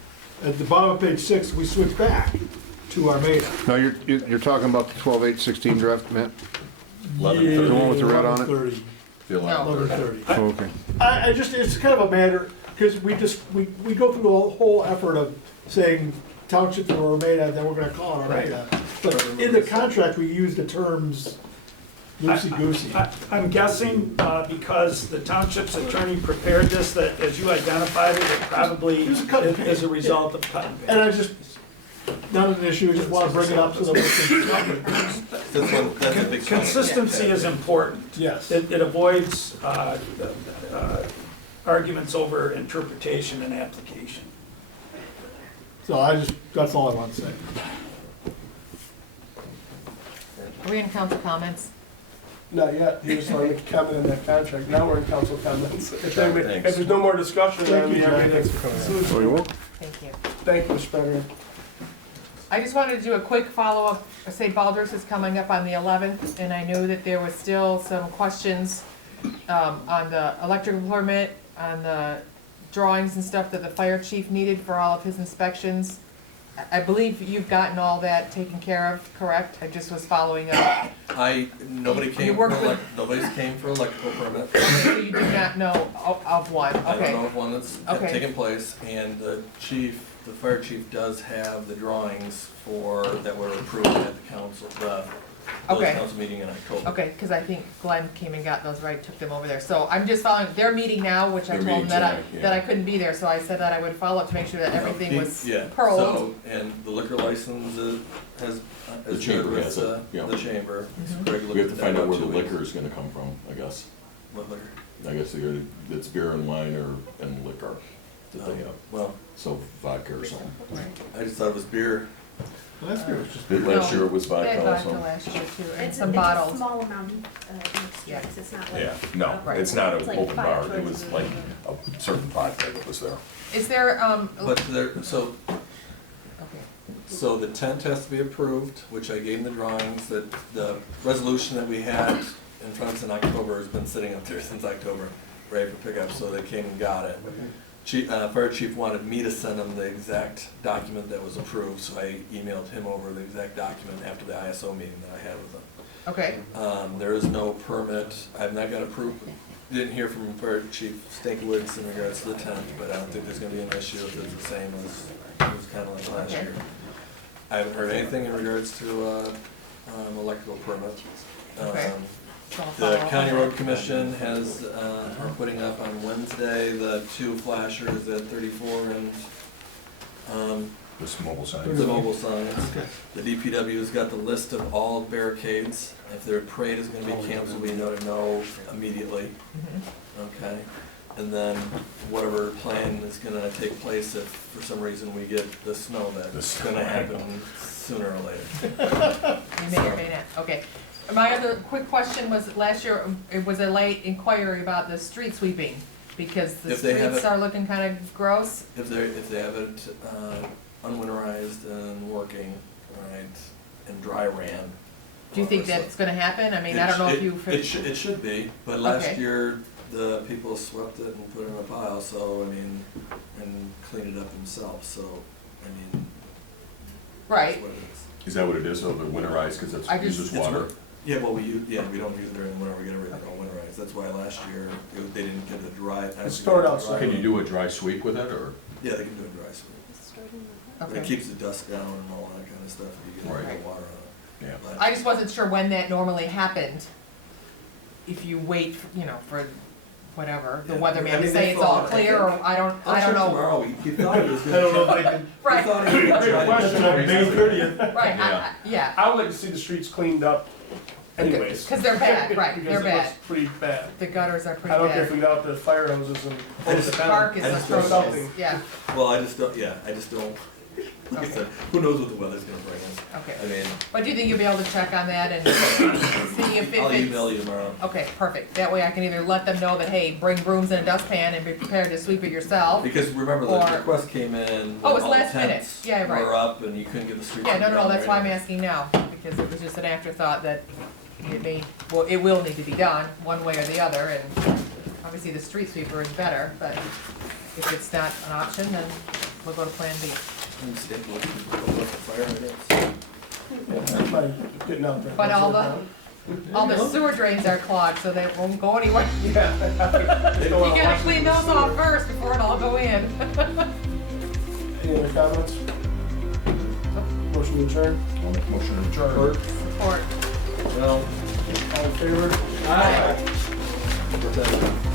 at the bottom of page 6, we switched back to Armada. No, you're talking about the 12/8/16 draft, Matt? 11:30. The one with the red on it? 11:30. The 11:30. 11:30. Oh, okay. I just, it's kind of a matter, because we go through the whole effort of saying Township of Armada, then we're gonna call it Armada. But in the contract, we use the terms loosey-goosey. I'm guessing, because the township's attorney prepared this, that as you identified it, it probably It was a cut and paste. is a result of cut and paste. And I just, not an issue, I just wanna bring it up so that we can. That's a big. Consistency is important. Yes. It avoids arguments over interpretation and application. So that's all I want to say. Are we in council comments? Not yet, he just wanted to comment on that contract, now we're in council comments. If Thanks. there's no more discussion, then we everything's. Thanks Oh, you won't? Thank you. Thank you, Mr. Federer. I just wanted to do a quick follow-up. St. Baldur's is coming up on the 11th, and I knew that there was still some questions on the electrical permit, on the drawings and stuff that the fire chief needed for all of his inspections. I believe you've gotten all that taken care of, correct? I just was following up. Nobody You came for, work with- nobody's came for electrical permit. So you do not know of one, I don't know okay. of one that's Okay. taken place, and the fire chief does have the drawings that were approved at the council, the village Okay. council meeting in October. Okay, because I think Glenn came and got those, right, took them over there. So I'm just following, their meeting now, which I Their told them that I, meeting tonight, that I yeah. couldn't be there, so I said that I would follow up to make sure that everything was Yeah, pearled. so, and the liquor license has. The is chamber good with, has it, yeah. The chamber. Mhm. Greg We looked have to at find that out where about the 2 weeks. liquor is gonna come from, I guess. What liquor? I guess it's beer and wine and liquor that they have. Well, So vodka or something. I just thought it was beer. Last year was just. Last No, year it was They had vodka vodka also. last year too, and It's some a bottles. small amount of Yeah. drinks, it's not like. Yeah, no, Right. it's not an It's like open 5 bar. It choices was of- like a certain vodka that was there. Is there, But there, so, okay, so the tent has to be approved, which I gave them the drawings, that the resolution that we had in front of us in October has been sitting up there since October, ready for pickup, so they came and got it. Chief, fire chief wanted me to send him the exact document that was approved, so I emailed him over the exact document after the ISO meeting that I had with him. okay, There is no permit, I've not got approved, didn't hear from Fire Chief Stankiewicz in regards to the tent, but I don't think there's gonna be an issue if it's the same as, it was kinda like last Okay. year. I haven't heard anything in regards to, electrical permit. Okay. Um, so I'll follow The up County on Road that. Commission has, are putting up on Wednesday the 2 flashers at 34 and, This mobile sign. the mobile signs. The DPW's got the list of all barricades. If their parade is gonna be canceled, we know to know immediately, Mhm. okay? And then whatever plan is gonna take place if for some reason we get the snow, The that's snow, gonna I happen sooner or later. You may or may not, okay. My other quick question was, last year, it was a late inquiry about the street sweeping, because the If they have streets it- are looking kinda gross. If they have it, unwinterized and working, right, and dry ran. Do you think obviously. that's gonna happen? I mean, I don't know if you. It should be, but last Okay. year, the people swept it and put it in a pile, so, I mean, and cleaned it up themselves, so, I mean, that's Right, what it is. Is that what it is, though, they're winterized, because I it just- uses It's water? wor- Yeah, well, we don't use it during the winter, we get everything all winterized, that's why last year, they didn't get a dry. It's stored outside. Can you do a dry sweep with it, or? Yeah, they can do a dry sweep. But okay. it keeps the dust down and all that kind of stuff, if you get Right. water on it. Yeah. But- I just wasn't sure when that normally happened. If you wait, for whatever, the Yeah. weatherman I to mean, say they it's all thought- clear, or I don't I'll check know. tomorrow, he thought he was I don't know gonna. if they can, Right, He thought he was gonna Great try to- question on May 30th. right, Yeah. yeah, I would like to see the streets cleaned up anyways. because they're bad, right, Because they're it bad. looks pretty bad. The gutters are I pretty don't care if we bad. get out the fire hoses and I close just- it The park down. is I just atrocious, something. yeah, Well, I just don't, like I Okay. said, who knows what the weather's gonna bring us? I okay. mean, But do you think you'll be able to check on that and see if I'll it's? email you tomorrow. Okay, perfect. That way I can either let them know that, hey, bring brooms and a dustpan and be prepared to sweep it yourself. Because remember, the Or- request came in. Oh, it when was all the last minute. tents Yeah, right. Were up and you couldn't get the streets. Yeah, no, down that's why I'm right. asking now, because it was just an afterthought that it will need to be done, one way or the other, and obviously the street sweeper is better, but if it's not an option, then we'll go to Plan B. I'm still looking for the fire hydrants. Yeah, I'm fine getting out there. But all the sewer drains are clogged, so they won't go anywhere. Yeah. You gotta clean those off first before it all go in. Any other comments? Motion to adjourn? I'll make a motion to adjourn. Support. Well, All in favor? Aye. but then